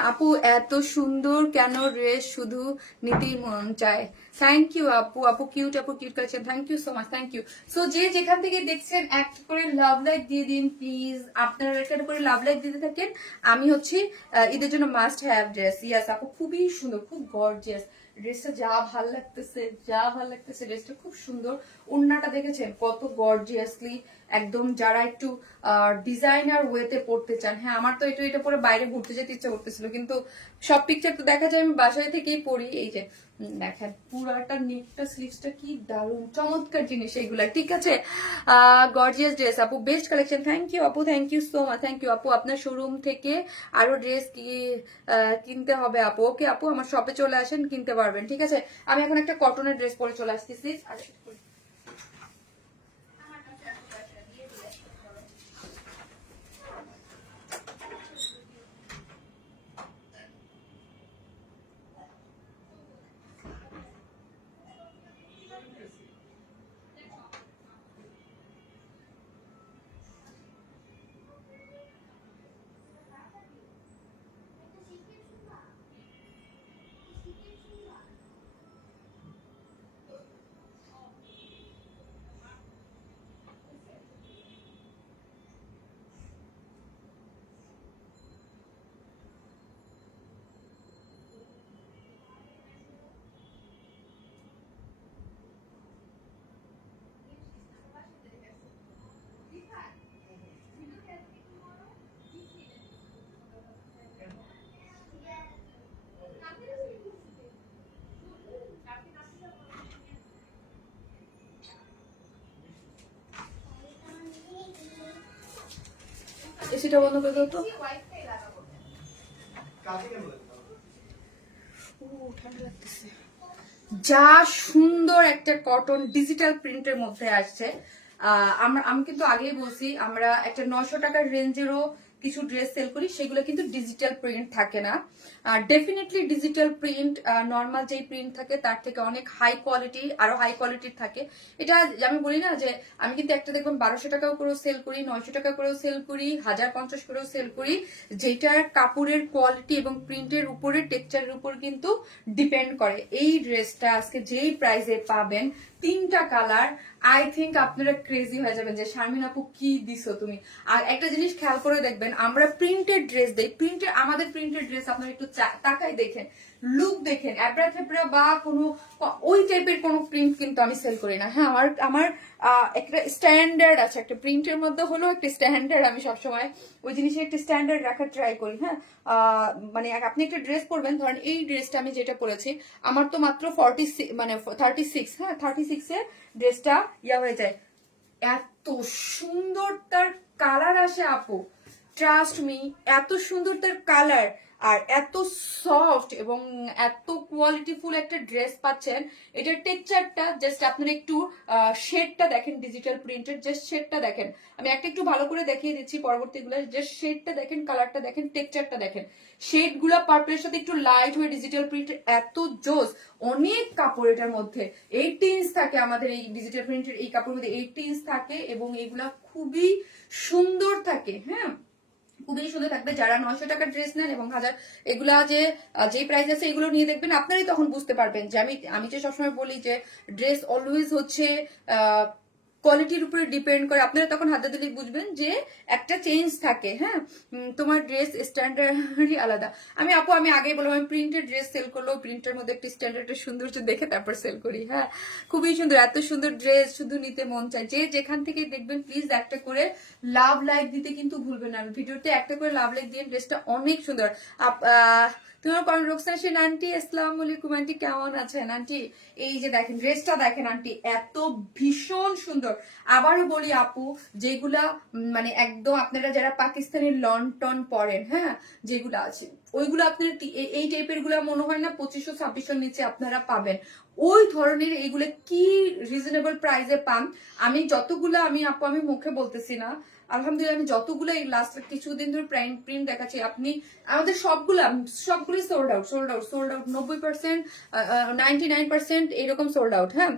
আপু এত সুন্দর কেন ড্রেস, শুধু নিতেই মন চায়। থ্যাংক ইউ আপু, আপু cute collection, thank you so much, thank you. So যে যেখান থেকে দেখছেন একটা করে লাভ লাইক দিয়ে দিন প্লিজ, আপনারা একটা করে লাভ লাইক দিতে থাকেন। আমি হচ্ছে ঈদের জন্য মাস্ট হ্যাভ ড্রেস। ইয়াস আপু খুবই সুন্দর, খুব গর্জিয়াস ড্রেসটা, যা ভাল লাগতেছে, যা ভাল লাগতেছে, ড্রেসটা খুব সুন্দর। ওড়নাটা দেখেছেন কত গর্জিয়াসলি, একদম যারা একটু ডিজাইনার ওয়েতে পড়তে চান। হ্যাঁ আমার তো এটা পরে বাইরে ঘুরতে যেতে ইচ্ছা করতেছিল, কিন্তু সব পিকচার তো দেখা যায় আমি বাসায় থেকেই পড়ি। এই যে দেখেন পুরাটা নেকটা স্লিভসটা কি দারুণ চমৎকার জিনিস এইগুলা, ঠিক আছে? গর্জিয়াস ড্রেস আপু, বেস্ট কালেকশন। থ্যাংক ইউ আপু, thank you so much, thank you আপু। আপনার শোরুম থেকে আরো ড্রেস কিনতে হবে আপু। ওকে আপু, আমার শপে চলে আসেন, কিনতে পারবেন, ঠিক আছে? আমি এখন একটা কটনের ড্রেস পরে চলে আসতেছি। এসিটা বন্ধ করে দাও তো। ঠান্ডা লাগতেছে। যা সুন্দর একটা কটন ডিজিটাল প্রিন্টের মধ্যে আসছে। আমি কিন্তু আগেই বলছি আমরা একটা 900 টাকার রেঞ্জেরও কিছু ড্রেস সেল করি, সেগুলো কিন্তু ডিজিটাল প্রিন্ট থাকে না। ডেফিনেটলি ডিজিটাল প্রিন্ট নর্মাল যেই প্রিন্ট থাকে তার থেকে অনেক হাই কোয়ালিটি, আরো হাই কোয়ালিটির থাকে। এটা আমি বলি না যে আমি কিন্তু একটা দেখবেন 1200 টাকাও করেও সেল করি, 900 টাকা করেও সেল করি, 1050 করেও সেল করি, যেটার কাপড়ের কোয়ালিটি এবং প্রিন্টের উপরে টেক্সচারের উপর কিন্তু ডিপেন্ড করে। এই ড্রেসটা আজকে যেই প্রাইসে পাবেন, 3টা কালার, আই থিঙ্ক আপনারা ক্রেজি হয়ে যাবেন যে শারমিন আপু কি দিছো তুমি। আর একটা জিনিস খেয়াল করে দেখবেন, আমরা প্রিন্টেড ড্রেস দেই, আমাদের প্রিন্টেড ড্রেস আপনারা একটু তাকাই দেখেন, লুক দেখেন, এবড়া থেবড়া বা কোনো ওই টাইপের কোনো প্রিন্ট কিন্তু আমি সেল করি না। হ্যাঁ, আমার একটা স্ট্যান্ডার্ড আছে, একটা প্রিন্টের মধ্যে হলো একটা স্ট্যান্ডার্ড, আমি সবসময় ওই জিনিসের একটা স্ট্যান্ডার্ড রাখার ট্রাই করি। হ্যাঁ, মানে আপনি একটা ড্রেস পরবেন, ধরেন এই ড্রেসটা আমি যেটা পরেছি আমার তো মাত্র 46 মানে 36, হ্যাঁ 36 এ ড্রেসটা হয়ে যায়। এত সুন্দর তার কালার আসে আপু, ট্রাস্ট মি, এত সুন্দর তার কালার আর এত সফট এবং এত কোয়ালিটিফুল একটা ড্রেস পাচ্ছেন। এটার টেক্সচারটা জাস্ট আপনারা একটু শেডটা দেখেন, ডিজিটাল প্রিন্টের জাস্ট শেডটা দেখেন। আমি একটু ভালো করে দেখিয়ে দিচ্ছি পরবর্তীগুলো, জাস্ট শেডটা দেখেন, কালারটা দেখেন, টেক্সচারটা দেখেন। শেড গুলা পার্পলের সাথে একটু লাইট হয়ে ডিজিটাল প্রিন্টের, এত জোস। অনেক কাপড় এটার মধ্যে, 80 ইঞ্চ থাকে আমাদের এই ডিজিটাল প্রিন্টের এই কাপড়ের মধ্যে, 80 ইঞ্চ থাকে এবং এগুলা খুবই সুন্দর থাকে। হ্যাঁ, খুবই সুন্দর থাকবে। যারা 900 টাকার ড্রেস নেন এবং 1000, এগুলা যে প্রাইস আছে এগুলো নিয়ে দেখবেন, আপনারাই তখন বুঝতে পারবেন যে আমি যে সবসময় বলি যে ড্রেস অলওয়েজ হচ্ছে কোয়ালিটির উপরে ডিপেন্ড করে। আপনারা তখন হাতে দিলে বুঝবেন যে একটা চেঞ্জ থাকে। হ্যাঁ, তোমার ড্রেস স্ট্যান্ডার্ডই আলাদা। আমি আগেই বললাম, আমি প্রিন্টেড ড্রেস সেল করলেও প্রিন্টের মধ্যে একটা স্ট্যান্ডার্ডের সৌন্দর্য দেখে তারপর সেল করি। হ্যাঁ, খুবই সুন্দর, এত সুন্দর ড্রেস শুধু নিতে মন চায়। যে যেখান থেকে দেখবেন প্লিজ একটা করে লাভ লাইক দিতে কিন্তু ভুলবেন না। ভিডিওতে একটা করে লাভ লাইক দিয়ে, ড্রেসটা অনেক সুন্দর। তোমার কমেন্ট রোকসানা সেন আন্টি, আসসালামু আলাইকুম আন্টি, কেমন আছেন আন্টি? এই যে দেখেন ড্রেসটা দেখেন আন্টি, এত ভীষণ সুন্দর। আবারও বলি আপু, যেগুলা মানে একদম আপনারা যারা পাকিস্তানি লন টন পরেন, হ্যাঁ যেগুলা আছে ওইগুলো আপনার এই টাইপের গুলা মনে হয় না 2500-2600 নিচে আপনারা পাবেন। ওই ধরনের এইগুলো কি রিজনেবল প্রাইসে পান। আমি যতগুলা আমি মুখে বলতেছি না, আলহামদুলিল্লাহ আমি যতগুলো এই লাস্ট কিছুদিন ধরে প্রিন্ট দেখাচ্ছি, আপনি আমাদের সবগুলোই সোল্ড আউট 90%, 99% এরকম সোল্ড আউট। হ্যাঁ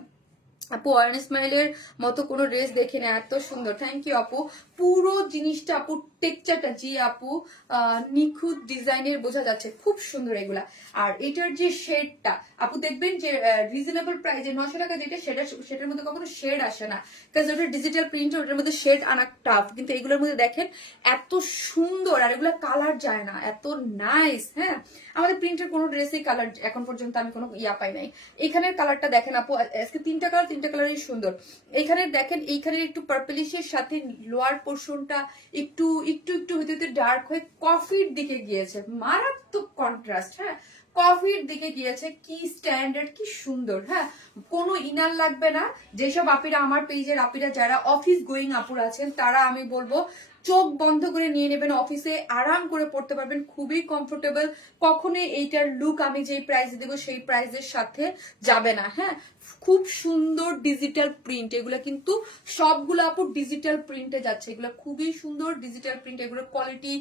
আপু, ওয়ারেন স্মাইলের মতো কোনো ড্রেস দেখি না, এত সুন্দর। থ্যাংক ইউ আপু। পুরো জিনিসটা আপু, টেক্সচারটা জি আপু নিখুঁত ডিজাইনের, বোঝা যাচ্ছে খুব সুন্দর এগুলা। আর এটার যে শেডটা আপু দেখবেন যে রিজনেবল প্রাইসে 900 টাকা যেটা, সেটার মধ্যে কখনো শেড আসে না, কারণ ওটা ডিজিটাল প্রিন্ট, ওটার মধ্যে শেড আনা টাফ। কিন্তু এগুলোর মধ্যে দেখেন এত সুন্দর, আর এগুলো কালার যায় না, এত নাইস। হ্যাঁ, আমাদের প্রিন্টের কোনো ড্রেসেই কালার এখন পর্যন্ত আমি কোনো পাই নাই। এখানের কালারটা দেখেন আপু, আজকে 3টা কালারই সুন্দর। এইখানে দেখেন, এইখানে একটু পার্পলিশের সাথে লোয়ার পোর্শনটা একটু একটু একটু হতে হতে ডার্ক হয়ে কফির দিকে গিয়েছে, মারাত্মক কন্ট্রাস্ট। হ্যাঁ, কফির দিকে গিয়েছে, কি স্ট্যান্ডার্ড, কি সুন্দর। হ্যাঁ, কোনো ইনার লাগবে না। যেসব আপিরা, আমার পেজের আপিরা যারা অফিস গোয়িং আপুর আছেন, তারা আমি বলবো চোখ বন্ধ করে নিয়ে নেবেন, অফিসে আরাম করে পড়তে পারবেন, খুবই কমফোর্টেবল। কখনোই এইটার লুক আমি যেই প্রাইসে দেবো সেই প্রাইসের সাথে যাবে না। হ্যাঁ, খুব সুন্দর ডিজিটাল প্রিন্ট, এগুলো কিন্তু সবগুলো আপু ডিজিটাল প্রিন্টে যাচ্ছে, এগুলো খুবই সুন্দর ডিজিটাল প্রিন্ট। এগুলোর কোয়ালিটি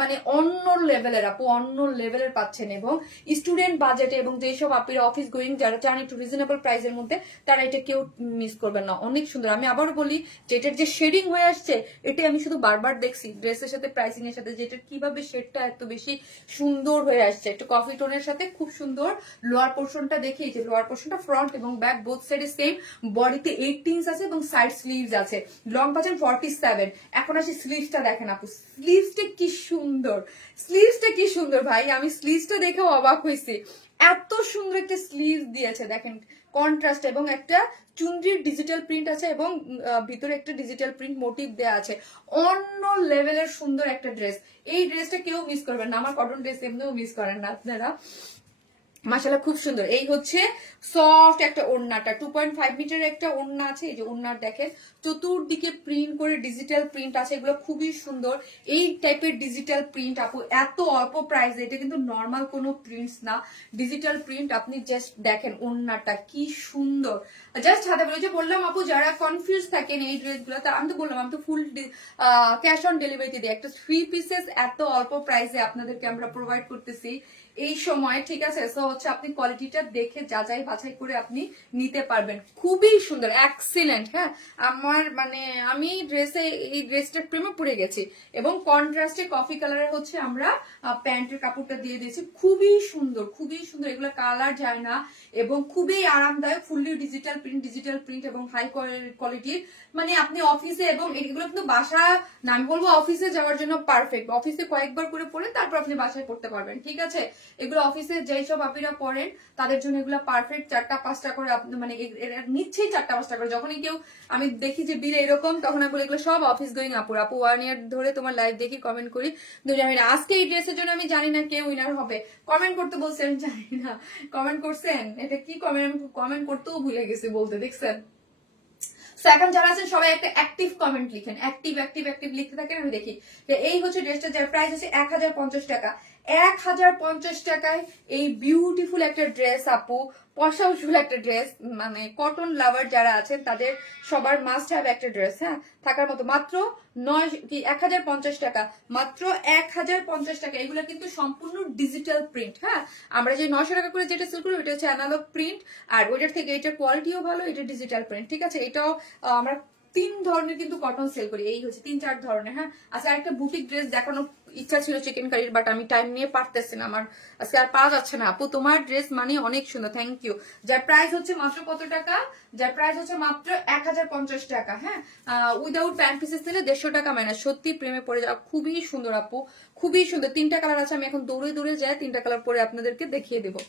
মানে অন্য লেভেলের আপু, অন্য লেভেলের পাচ্ছেন। এবং স্টুডেন্ট বাজেটে এবং যেসব আপিরা অফিস গোয়িং যারা চান একটু রিজনেবল প্রাইসের মধ্যে, তারা এটা কেউ মিস করবেন না, অনেক সুন্দর। আমি আবার বলি যে এটার যে শেডিং হয়ে আসছে, এটা আমি শুধু বারবার দেখছি ড্রেসের সাথে, প্রাইসিং এর সাথে, যেটা কিভাবে শেডটা এত বেশি সুন্দর হয়ে আসছে, একটু কফি টোনের সাথে খুব সুন্দর। লোয়ার পোর্শনটা দেখি, যে লোয়ার পোর্শনটা ফ্রন্ট এবং ব্যাক বোথ সাইডে সেম, বডিতে 18 ইঞ্চ আছে এবং সাইড স্লিভস আছে, লং পাচ্ছেন 47। এখন আসি স্লিভসটা দেখেন আপু, স্লিভসটা কি সুন্দর, স্লিভসটা কি সুন্দর ভাই, আমি স্লিভসটা দেখেও অবাক হয়েছি। এত সুন্দর একটা স্লিভস দিয়েছে দেখেন, কন্ট্রাস্ট, এবং একটা চুনরির ডিজিটাল প্রিন্ট আছে এবং ভিতরে একটা ডিজিটাল প্রিন্ট মোটিভ দেওয়া আছে। অন্য লেভেলের সুন্দর একটা ড্রেস। এই ড্রেসটা কেউ মিস করবেন না, আমার কটন ড্রেস এমনিও মিস করেন না আপনারা। মাশাআল্লাহ খুব সুন্দর। এই হচ্ছে সফট একটা ওড়নাটা, 2.5 মিটারের একটা ওড়না আছে। এই যে ওড়নার দেখেন চতুর্দিকে প্রিন্ট করে ডিজিটাল প্রিন্ট আছে, এগুলো খুবই সুন্দর। এই টাইপের ডিজিটাল প্রিন্ট আপু এত অল্প প্রাইসে, এটা কিন্তু নর্মাল কোনো প্রিন্টস না, ডিজিটাল প্রিন্ট। আপনি জাস্ট দেখেন ওড়নাটা কি সুন্দর, জাস্ট হাতে বলে যে বললাম আপু যারা কনফিউজ থাকেন এই ড্রেসগুলো, তা আমি তো বললাম আমি তো ফুল ক্যাশ অন ডেলিভারিতে দিই। একটা 3 পিসেস এত অল্প প্রাইসে আপনাদেরকে আমরা প্রোভাইড করতেছি এই সময়, ঠিক আছে? সো হচ্ছে আপনি কোয়ালিটিটা দেখে যাচাই বাছাই করে আপনি নিতে পারবেন। খুবই সুন্দর, এক্সিলেন্ট। হ্যাঁ, আমার মানে আমি এই ড্রেসটার প্রেমে পড়ে গেছি। এবং কন্ট্রাস্টে কফি কালারের হচ্ছে আমরা প্যান্টের কাপড়টা দিয়ে দিয়েছি, খুবই সুন্দর, খুবই সুন্দর। এগুলো কালার যায় না এবং খুবই আরামদায়ক, ফুললি ডিজিটাল প্রিন্ট এবং হাই কোয়ালিটির। মানে আপনি অফিসে এবং এগুলো কিন্তু বাসা না, আমি বলবো অফিসে যাওয়ার জন্য পারফেক্ট। অফিসে কয়েকবার করে পরে তারপর আপনি বাসায় পড়তে পারবেন, ঠিক আছে? এগুলো অফিসে যেই সব আপিরা পড়েন তাদের জন্য এগুলো পারফেক্ট। 4টা 5টা করে মানে নিচ্ছেই 4টা 5টা করে। যখনই কেউ আমি দেখি যে বিল এরকম, তখন আমি বলি এগুলো সব অফিস গোয়িং আপুর। আপু 1 ইয়ার ধরে তোমার লাইভ দেখি, কমেন্ট করি, জানি না আজকে এই ড্রেসের জন্য আমি জানি না কে উইনার হবে। কমেন্ট করতে বলছেন, জানি না কমেন্ট করছেন, এটা কি কমেন্ট, আমি কমেন্ট করতেও ভুলে গেছি বলতে, দেখছেন? এখন যারা আছেন সবাই একটা অ্যাক্টিভ কমেন্ট লিখেন, অ্যাক্টিভ লিখতে থাকেন, আমি দেখি। এই হচ্ছে ড্রেসটা, যার প্রাইস হচ্ছে 1050 টাকা। 1050 টাকায় এই বিউটিফুল একটা ড্রেস আপু, পশাউসুল একটা ড্রেস। মানে কটন লাভার যারা আছেন তাদের সবার মাস্ট হ্যাভ একটা ড্রেস, হ্যাঁ, থাকার মতো। মাত্র 1050 টাকা, মাত্র 1050 টাকা। এগুলো কিন্তু সম্পূর্ণ ডিজিটাল প্রিন্ট। হ্যাঁ, আমরা যে 900 টাকা করে যেটা সেল করি ওটা হচ্ছে অ্যানালগ প্রিন্ট, আর ওইটার থেকে এটার কোয়ালিটিও ভালো, এটা ডিজিটাল প্রিন্ট, ঠিক আছে? এটাও আমরা 3 ধরনের কিন্তু কটন সেল করি, এই হচ্ছে 3-4 ধরনের। হ্যাঁ, আচ্ছা একটা বুটিক ড্রেস দেখানোর ইচ্ছা ছিল চিকেন কারির, বাট আমি টাইম নিয়ে পারতেছি না, আমার আজকে আর পাওয়া যাচ্ছে না। আপু তোমার ড্রেস মানে অনেক সুন্দর, থ্যাংক ইউ। যার প্রাইস হচ্ছে মাত্র কত টাকা? যার প্রাইস হচ্ছে মাত্র 1050 টাকা। হ্যাঁ, উইদাউট প্যান্ট পিসেস নিলে 150 টাকা মাইনাস। সত্যি প্রেমে পড়ে যাওয়া, খুবই সুন্দর আপু, খুবই সুন্দর। 3টা কালার আছে, আমি এখন দৌড়ে দৌড়ে যাই 3টা কালার পরে আপনাদেরকে দেখিয়ে দেবো।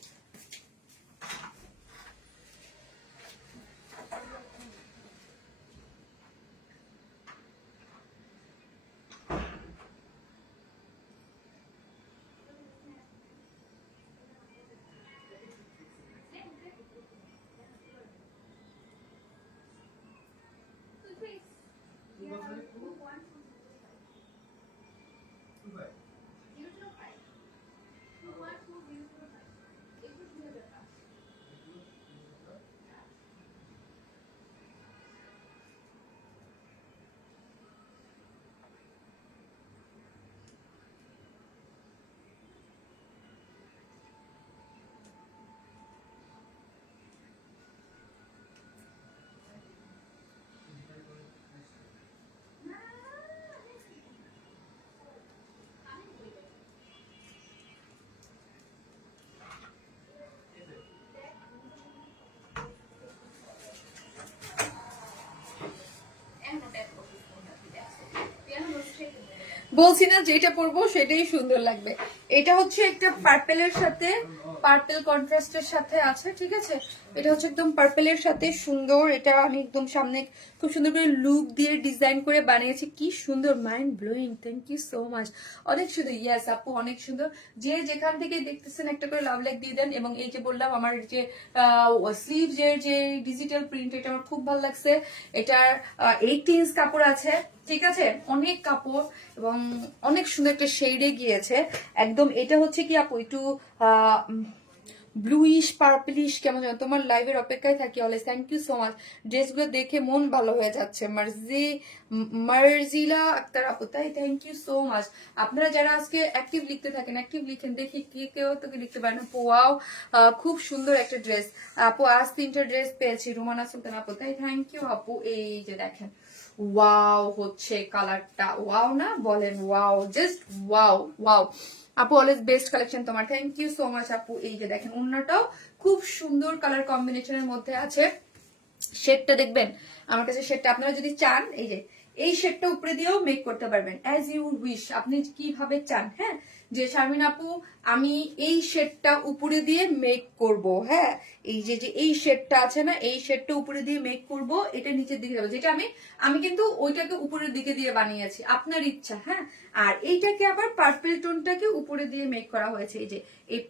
বলছি না যেটা পরবো সেটাই সুন্দর লাগবে। এটা হচ্ছে একটা পার্পেলের সাথে, পার্পেল কন্ট্রাস্টের সাথে আছে, ঠিক আছে? এটা হচ্ছে একদম পার্পেলের সাথে সুন্দর। এটা আমি একদম সামনে খুব সুন্দর করে লুক দিয়ে ডিজাইন করে বানিয়েছি, কি সুন্দর, mind blowing. Thank you so much, অনেক সুন্দর। ইয়াস আপু অনেক সুন্দর। যে যেখান থেকে দেখতেছেন একটা করে লাভ লাইক দিয়ে দেন। এবং এই যে বললাম আমার যে স্লিভস এর যে ডিজিটাল প্রিন্ট, এটা আমার খুব ভালো লাগছে। এটার 18 ইঞ্চ কাপড় আছে, ঠিক আছে? অনেক কাপড় এবং অনেক সুন্দর একটা শেডে গিয়েছে একদম। এটা হচ্ছে কি আপু একটু ব্লুইশ পার্পলিশ, কেমন যেন। তোমার লাইভের অপেক্ষায় থাকি always. Thank you so much, ড্রেসগুলো দেখে মন ভালো হয়ে যাচ্ছে। মার্জিলা আক্তার আপু, তাই থ্যাংক ইউ সো মাচ। আপনারা যারা আজকে অ্যাক্টিভ লিখতে থাকেন, অ্যাক্টিভ লিখেন, দেখি কে কেউ তোকে লিখতে পারেন। আপু ওয়াও, খুব সুন্দর একটা ড্রেস আপু। আজ 3টা ড্রেস পেয়েছি, রুমানা সুলতান আপু, তাই থ্যাংক ইউ আপু। এই যে দেখেন, ওয়াও হচ্ছে কালারটা, ওয়াও না বলেন, ওয়াও, জাস্ট ওয়াও ওয়াও আপু। অলওয়েজ বেস্ট কালেকশন তোমার, থ্যাংক ইউ সো মাচ আপু। এই যে দেখেন ওড়নাটাও খুব সুন্দর কালার কম্বিনেশনের মধ্যে আছে। শেডটা দেখবেন, আমার কাছে শেডটা আপনারা যদি চান, এই যে এই শেডটা উপরে দিয়েও মেক করতে পারবেন, অ্যাজ ইউ উইশ, আপনি কিভাবে চান। হ্যাঁ, যে শারমিন আপু আমি এই শেডটা উপরে দিয়ে মেক করব, হ্যাঁ, এই যে যে এই শেডটা আছে না, এই শেডটা উপরে দিয়ে মেক করব, এটা নিচের দিকে যাবে, যেটা আমি কিন্তু ওইটাকে উপরের দিকে দিয়ে বানিয়েছি, আপনার ইচ্ছা। হ্যাঁ, আর এইটাকে আবার পার্পল টোনটাকে উপরে দিয়ে মেক করা হয়েছে। এই যে এই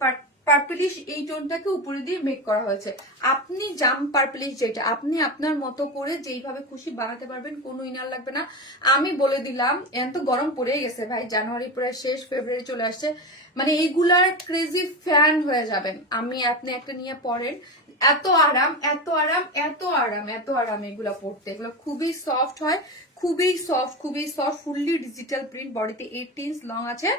পার্পলিশ এই টোনটাকে উপরে দিয়ে মেক করা হয়েছে। আপনি জাম পার্পলিশ যেটা আপনি আপনার মতো করে যেইভাবে খুশি বানাতে পারবেন, কোনো ইনার লাগবে না। আমি বলে দিলাম, এত গরম পড়ে গেছে ভাই, জানুয়ারি প্রায় শেষ, ফেব্রুয়ারি চলে আসছে, মানে এইগুলার ক্রেজি ফ্যান হয়ে যাবেন। আপনি একটা নিয়ে পরেন, এত আরাম এত আরাম এত আরাম এত আরাম এগুলা পড়তে। এগুলো খুবই সফট হয়, খুবই সফট খুবই সফট, ফুললি ডিজিটাল প্রিন্ট, বডিতে 18 ইঞ্চ, লং আছে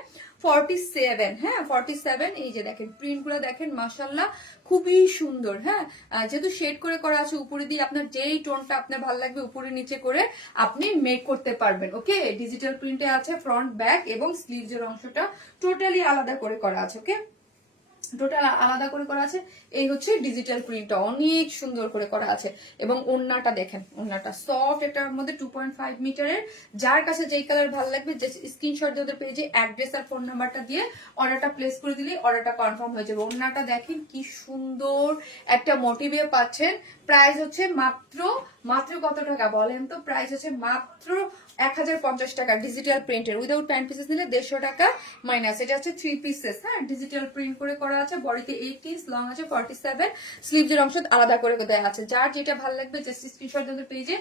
47, হ্যাঁ 47। এই যে দেখেন প্রিন্ট গুলো দেখেন, মাশাল্লাহ খুবই সুন্দর। হ্যাঁ যেহেতু শেড করে করা আছে, উপরে দিয়ে আপনার যেই টোনটা আপনার ভালো লাগবে উপরে নিচে করে আপনি মেক করতে পারবেন। ওকে, ডিজিটাল প্রিন্টে আছে, ফ্রন্ট ব্যাক এবং স্লিভস এর অংশটা টোটালি আলাদা করে করা আছে। ওকে, টোটাল আলাদা করে করা আছে। এই হচ্ছে ডিজিটাল প্রিন্টটা, অনেক সুন্দর করে করা আছে। এবং ওড়নাটা দেখেন, ওড়নাটা সফট, এটার মধ্যে 2.5 মিটারের। যার কাছে যেই কালার ভালো লাগবে, যে স্ক্রিনশট দিয়ে ওদের পেজে অ্যাড্রেস আর ফোন নাম্বারটা দিয়ে অর্ডারটা প্লেস করে দিলেই অর্ডারটা কনফার্ম হয়ে যাবে। ওড়নাটা দেখেন কি সুন্দর একটা মোটিভে পাচ্ছেন। প্রাইস হচ্ছে মাত্র মাত্র কত টাকা বলেন তো? প্রাইস হচ্ছে মাত্র 1050 টাকা ডিজিটাল প্রিন্টের। উইদাউট প্যান্ট পিসেস নিলে 150 টাকা মাইনাস। এটা হচ্ছে 3 পিসেস, হ্যাঁ ডিজিটাল প্রিন্ট করে করা আছে, বডিতে 18 ইঞ্চ, লং আছে 47, স্লিভসের অংশ আলাদা করে দেওয়া আছে। যার যেটা ভালো লাগবে জাস্ট স্ক্রিনশট দিয়ে পেজে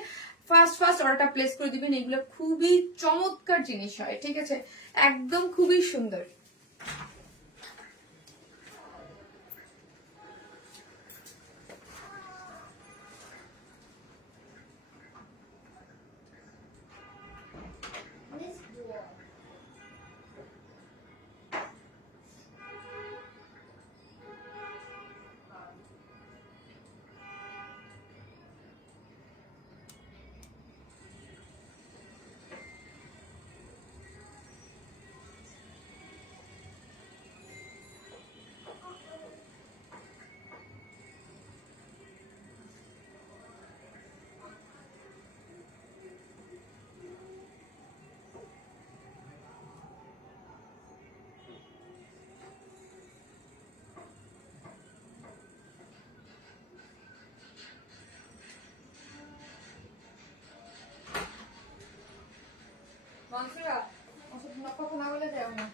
ফার্স্ট অর্ডারটা প্লেস করে দিবেন। এগুলো খুবই চমৎকার জিনিস হয়, ঠিক আছে, একদম খুবই সুন্দর। মাংসরা ওসব কথা না বলে দেও না।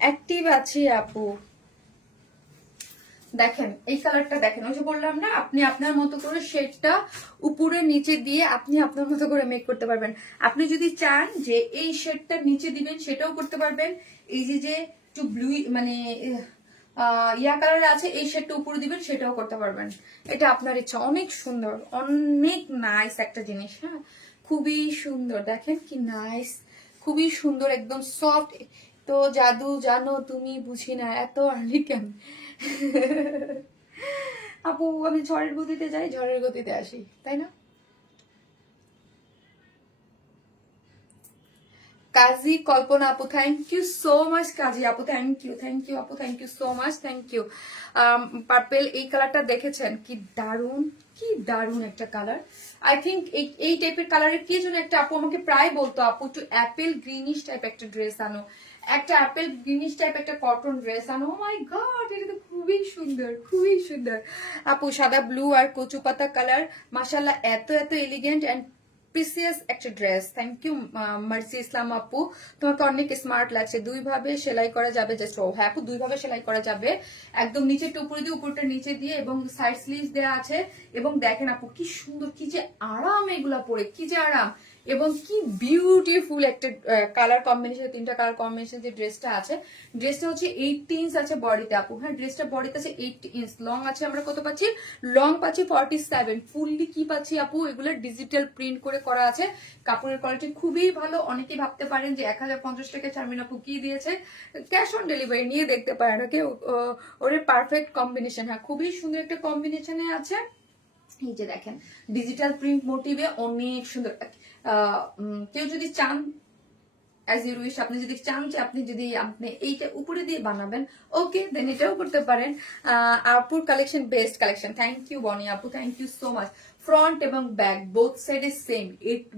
অ্যাক্টিভ আছি আপু, দেখেন এই কালারটা দেখেন, ওই যে বললাম না, আপনি আপনার মতো করে শেডটা উপরে নিচে দিয়ে আপনি আপনার মতো করে মেক করতে পারবেন। আপনি যদি চান যে এই শেডটা নিচে দিবেন সেটাও করতে পারবেন। এই যে একটু ব্লু মানে ইয়া কালার আছে, এই শেডটা উপরে দিবেন সেটাও করতে পারবেন। এটা আপনার ইচ্ছা। অনেক সুন্দর, অনেক নাইস একটা জিনিস। হ্যাঁ খুবই সুন্দর, দেখেন কি নাইস, খুবই সুন্দর, একদম সফট। তো জাদু জানো তুমি, বুঝি না এত আর্লি কেন। আপু আমি ঝড়ের গতিতে যাই, ঝড়ের গতিতে আসি, তাই না? কাজী কল্পনা আপু, thank you so much. Kazi আপু থ্যাংক ইউ আপু, thank you so much, thank you. Purple এই কালারটা দেখেছেন কি দারুন, কি দারুন একটা কালার। আই থিঙ্ক এই টাইপের কালারের কি জন্য একটা আপু আমাকে প্রায় বলতো, আপু একটু অ্যাপেল গ্রিনিশ টাইপ একটা ড্রেস আনো, একটা অ্যাপেল গ্রিনিশ টাইপ একটা কটন ড্রেস আনো। ও মাই গড, এটা তো খুবই সুন্দর, খুবই সুন্দর আপু। সাদা ব্লু আর কচু পাতা কালার, মাশাআল্লাহ এত এত এলিগেন্ট এন্ড প্রিসিয়াস একটা ড্রেস। থ্যাংক ইউ মার্সি ইসলাম আপু, তোমাকে অনেক স্মার্ট লাগছে। দুই ভাবে সেলাই করা যাবে, জাস্ট ও হ্যাঁ আপু দুই ভাবে সেলাই করা যাবে, একদম নিচেরটা উপরে দিয়ে উপরটা নিচে দিয়ে, এবং সাইড স্লিভস দেওয়া আছে। এবং দেখেন আপু কি সুন্দর, কি যে আরাম এগুলা পরে, কি যে আরাম, এবং কি বিউটিফুল একটা কালার কম্বিনেশন, তিনটা কালার কম্বিনেশন যে ড্রেসটা আছে। ড্রেসটা হচ্ছে 18 ইঞ্চ আছে বডিতে আপু, হ্যাঁ ড্রেসটা বডিতে আছে 8 ইঞ্চ, লং আছে আমরা কত পাচ্ছি, লং পাচ্ছি 47। ফুললি কি পাচ্ছি আপু, এগুলো ডিজিটাল প্রিন্ট করে করা আছে। কাপড়ের কোয়ালিটি খুবই ভালো। অনেকেই ভাবতে পারেন যে 1050 টাকা চারমিন আপু কি দিয়েছে, ক্যাশ অন ডেলিভারি নিয়ে দেখতে পারেন। ওকে, ওর পারফেক্ট কম্বিনেশন, হ্যাঁ খুবই সুন্দর একটা কম্বিনেশনে আছে। এই যে দেখেন ডিজিটাল প্রিন্ট মোটিভে অনেক সুন্দর। কেউ যদি চান অ্যাজ ইউ উইশ, আপনি যদি চান যে আপনি এইটা উপরে দিয়ে বানাবেন, ওকে দেন এটাও করতে পারেন। আপুর collection best collection, thank you Boni আপু, thank you so much. Front এবং ব্যাক বোথ সাইডে সেম,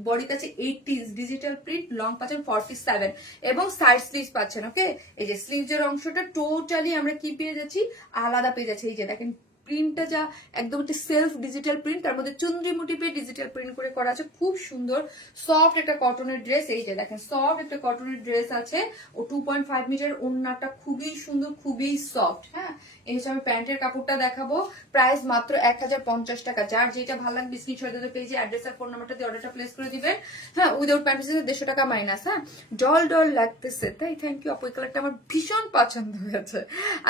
বডি কাছে 80 ডিজিটাল প্রিন্ট, লং পাচ্ছেন 47 এবং সাইড স্লিভস পাচ্ছেন। ওকে, এই যে স্লিভস এর অংশটা টোটালি আমরা কি পেয়ে যাচ্ছি, আলাদা পেয়ে যাচ্ছি। এই যে দেখেন প্রিন্টটা যা একদম একটি সেলফ ডিজিটাল প্রিন্ট, তার মধ্যে চুনরি মোটিভে ডিজিটাল প্রিন্ট করে করা আছে, খুব সুন্দর সফট একটা কটনের ড্রেস। এই যে দেখেন সফট একটা কটনের ড্রেস আছে, ও 2.5 মিটার, ওড়নাটা খুবই সুন্দর, খুবই সফট। হ্যাঁ, এই হচ্ছে আমি প্যান্টের কাপড়টা দেখাবো। প্রাইস মাত্র 1050 টাকা। যার যেটা ভালো লাগবে স্ক্রিনশট দিয়ে পেজে অ্যাড্রেস আর ফোন নাম্বারটা দিয়ে অর্ডারটা প্লেস করে দিবেন। হ্যাঁ, উইদাউট প্যান্ট 150 টাকা মাইনাস। হ্যাঁ, ডল ডল লাগতেছে তাই, থ্যাংক ইউ আপু। এই কালারটা আমার ভীষণ পছন্দ হয়েছে।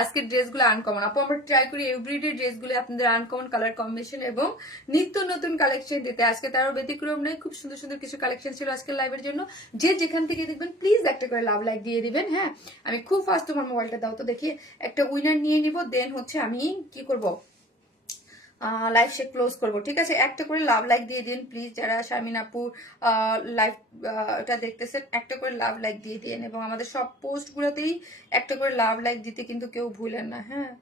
আজকের ড্রেসগুলো আনকমন আপু, আমরা ট্রাই করি এভরিডে ড্রেসগুলো আপনাদের আনকমন কালার কম্বিনেশন এবং নিত্য নতুন কালেকশন দিতে। আজকে তারও ব্যতিক্রম নেই, খুব সুন্দর সুন্দর কিছু কালেকশন ছিল আজকের লাইভের জন্য। যে যেখান থেকে দেখবেন প্লিজ একটা করে লাভ লাইক দিয়ে দিবেন। হ্যাঁ, আমি খুব ফাস্ট, তোমার মোবাইলটা দাও তো দেখি, একটা উইনার নিয়ে নিব, দেন হচ্ছে আমি কি করব, লাইভ সে ক্লোজ করবো। ঠিক আছে, একটা করে লাভ লাইক দিয়ে দিন প্লিজ। যারা শারমিন আপুর লাইভ এটা দেখতেছেন, একটা করে লাভ লাইক দিয়ে দিন এবং আমাদের সব পোস্ট গুলোতেই একটা করে লাভ লাইক দিতে কিন্তু কেউ ভুলেন না। হ্যাঁ,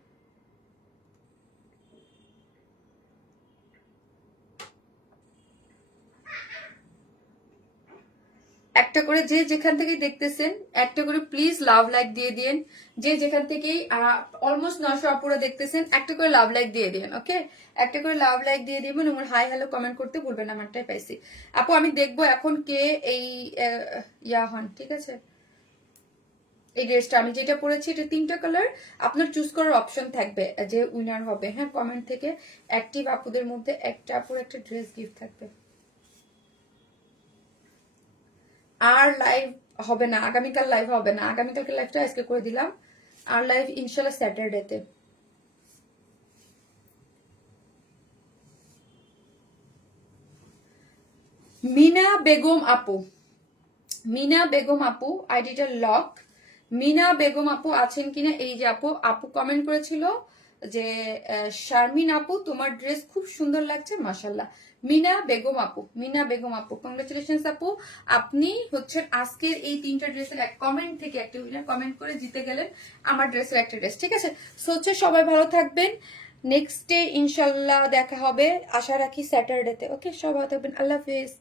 একটা করে যে যেখান থেকে দেখতেছেন একটা করে প্লিজ লাভ লাইক দিয়ে দিন। যে যেখান থেকেই অলমোস্ট 900 আপুরা দেখতেছেন, একটা করে লাভ লাইক দিয়ে দিন। ওকে, একটা করে লাভ লাইক দিয়ে দিবেন এবং হাই হ্যালো কমেন্ট করতে ভুলবেন না। আমারটাই পাইছি আপু, আমি দেখবো এখন কে এই ইয়া হন। ঠিক আছে, এই ড্রেসটা আমি যেটা পরেছি এটা 3টা কালার, আপনার চুজ করার অপশন থাকবে যে উইনার হবে। হ্যাঁ, কমেন্ট থেকে অ্যাক্টিভ আপুদের মধ্যে একটা আপুর একটা ড্রেস গিফট থাকবে। আর লাইভ হবে না, আগামীকাল লাইভ হবে না, আগামীকালকে লাইভটা আজকে করে দিলাম। আর লাইভ ইনশাল্লাহ স্যাটারডেতে। মিনা বেগম আপু, মিনা বেগম আপু আইডিটা লক। মিনা বেগম আপু আছেন কিনা, এই যে আপু, আপু কমেন্ট করেছিল যে শারমিন আপু তোমার ড্রেস খুব সুন্দর লাগছে মাশাল্লাহ। মিনা বেগম আপু, মিনা বেগম আপু কংগ্রেচুলেশনস আপু, আপনি হচ্ছেন আজকের এই 3টা ড্রেসের এক কমেন্ট থেকে একটা উইনার, কমেন্ট করে জিতে গেলেন আমার ড্রেসের একটা ড্রেস। ঠিক আছে, সো হচ্ছে সবাই ভালো থাকবেন, নেক্সট ডে ইনশাল্লাহ দেখা হবে আশা রাখি স্যাটারডেতে। ওকে, সবাই ভালো থাকবেন, আল্লাহ হাফেজ।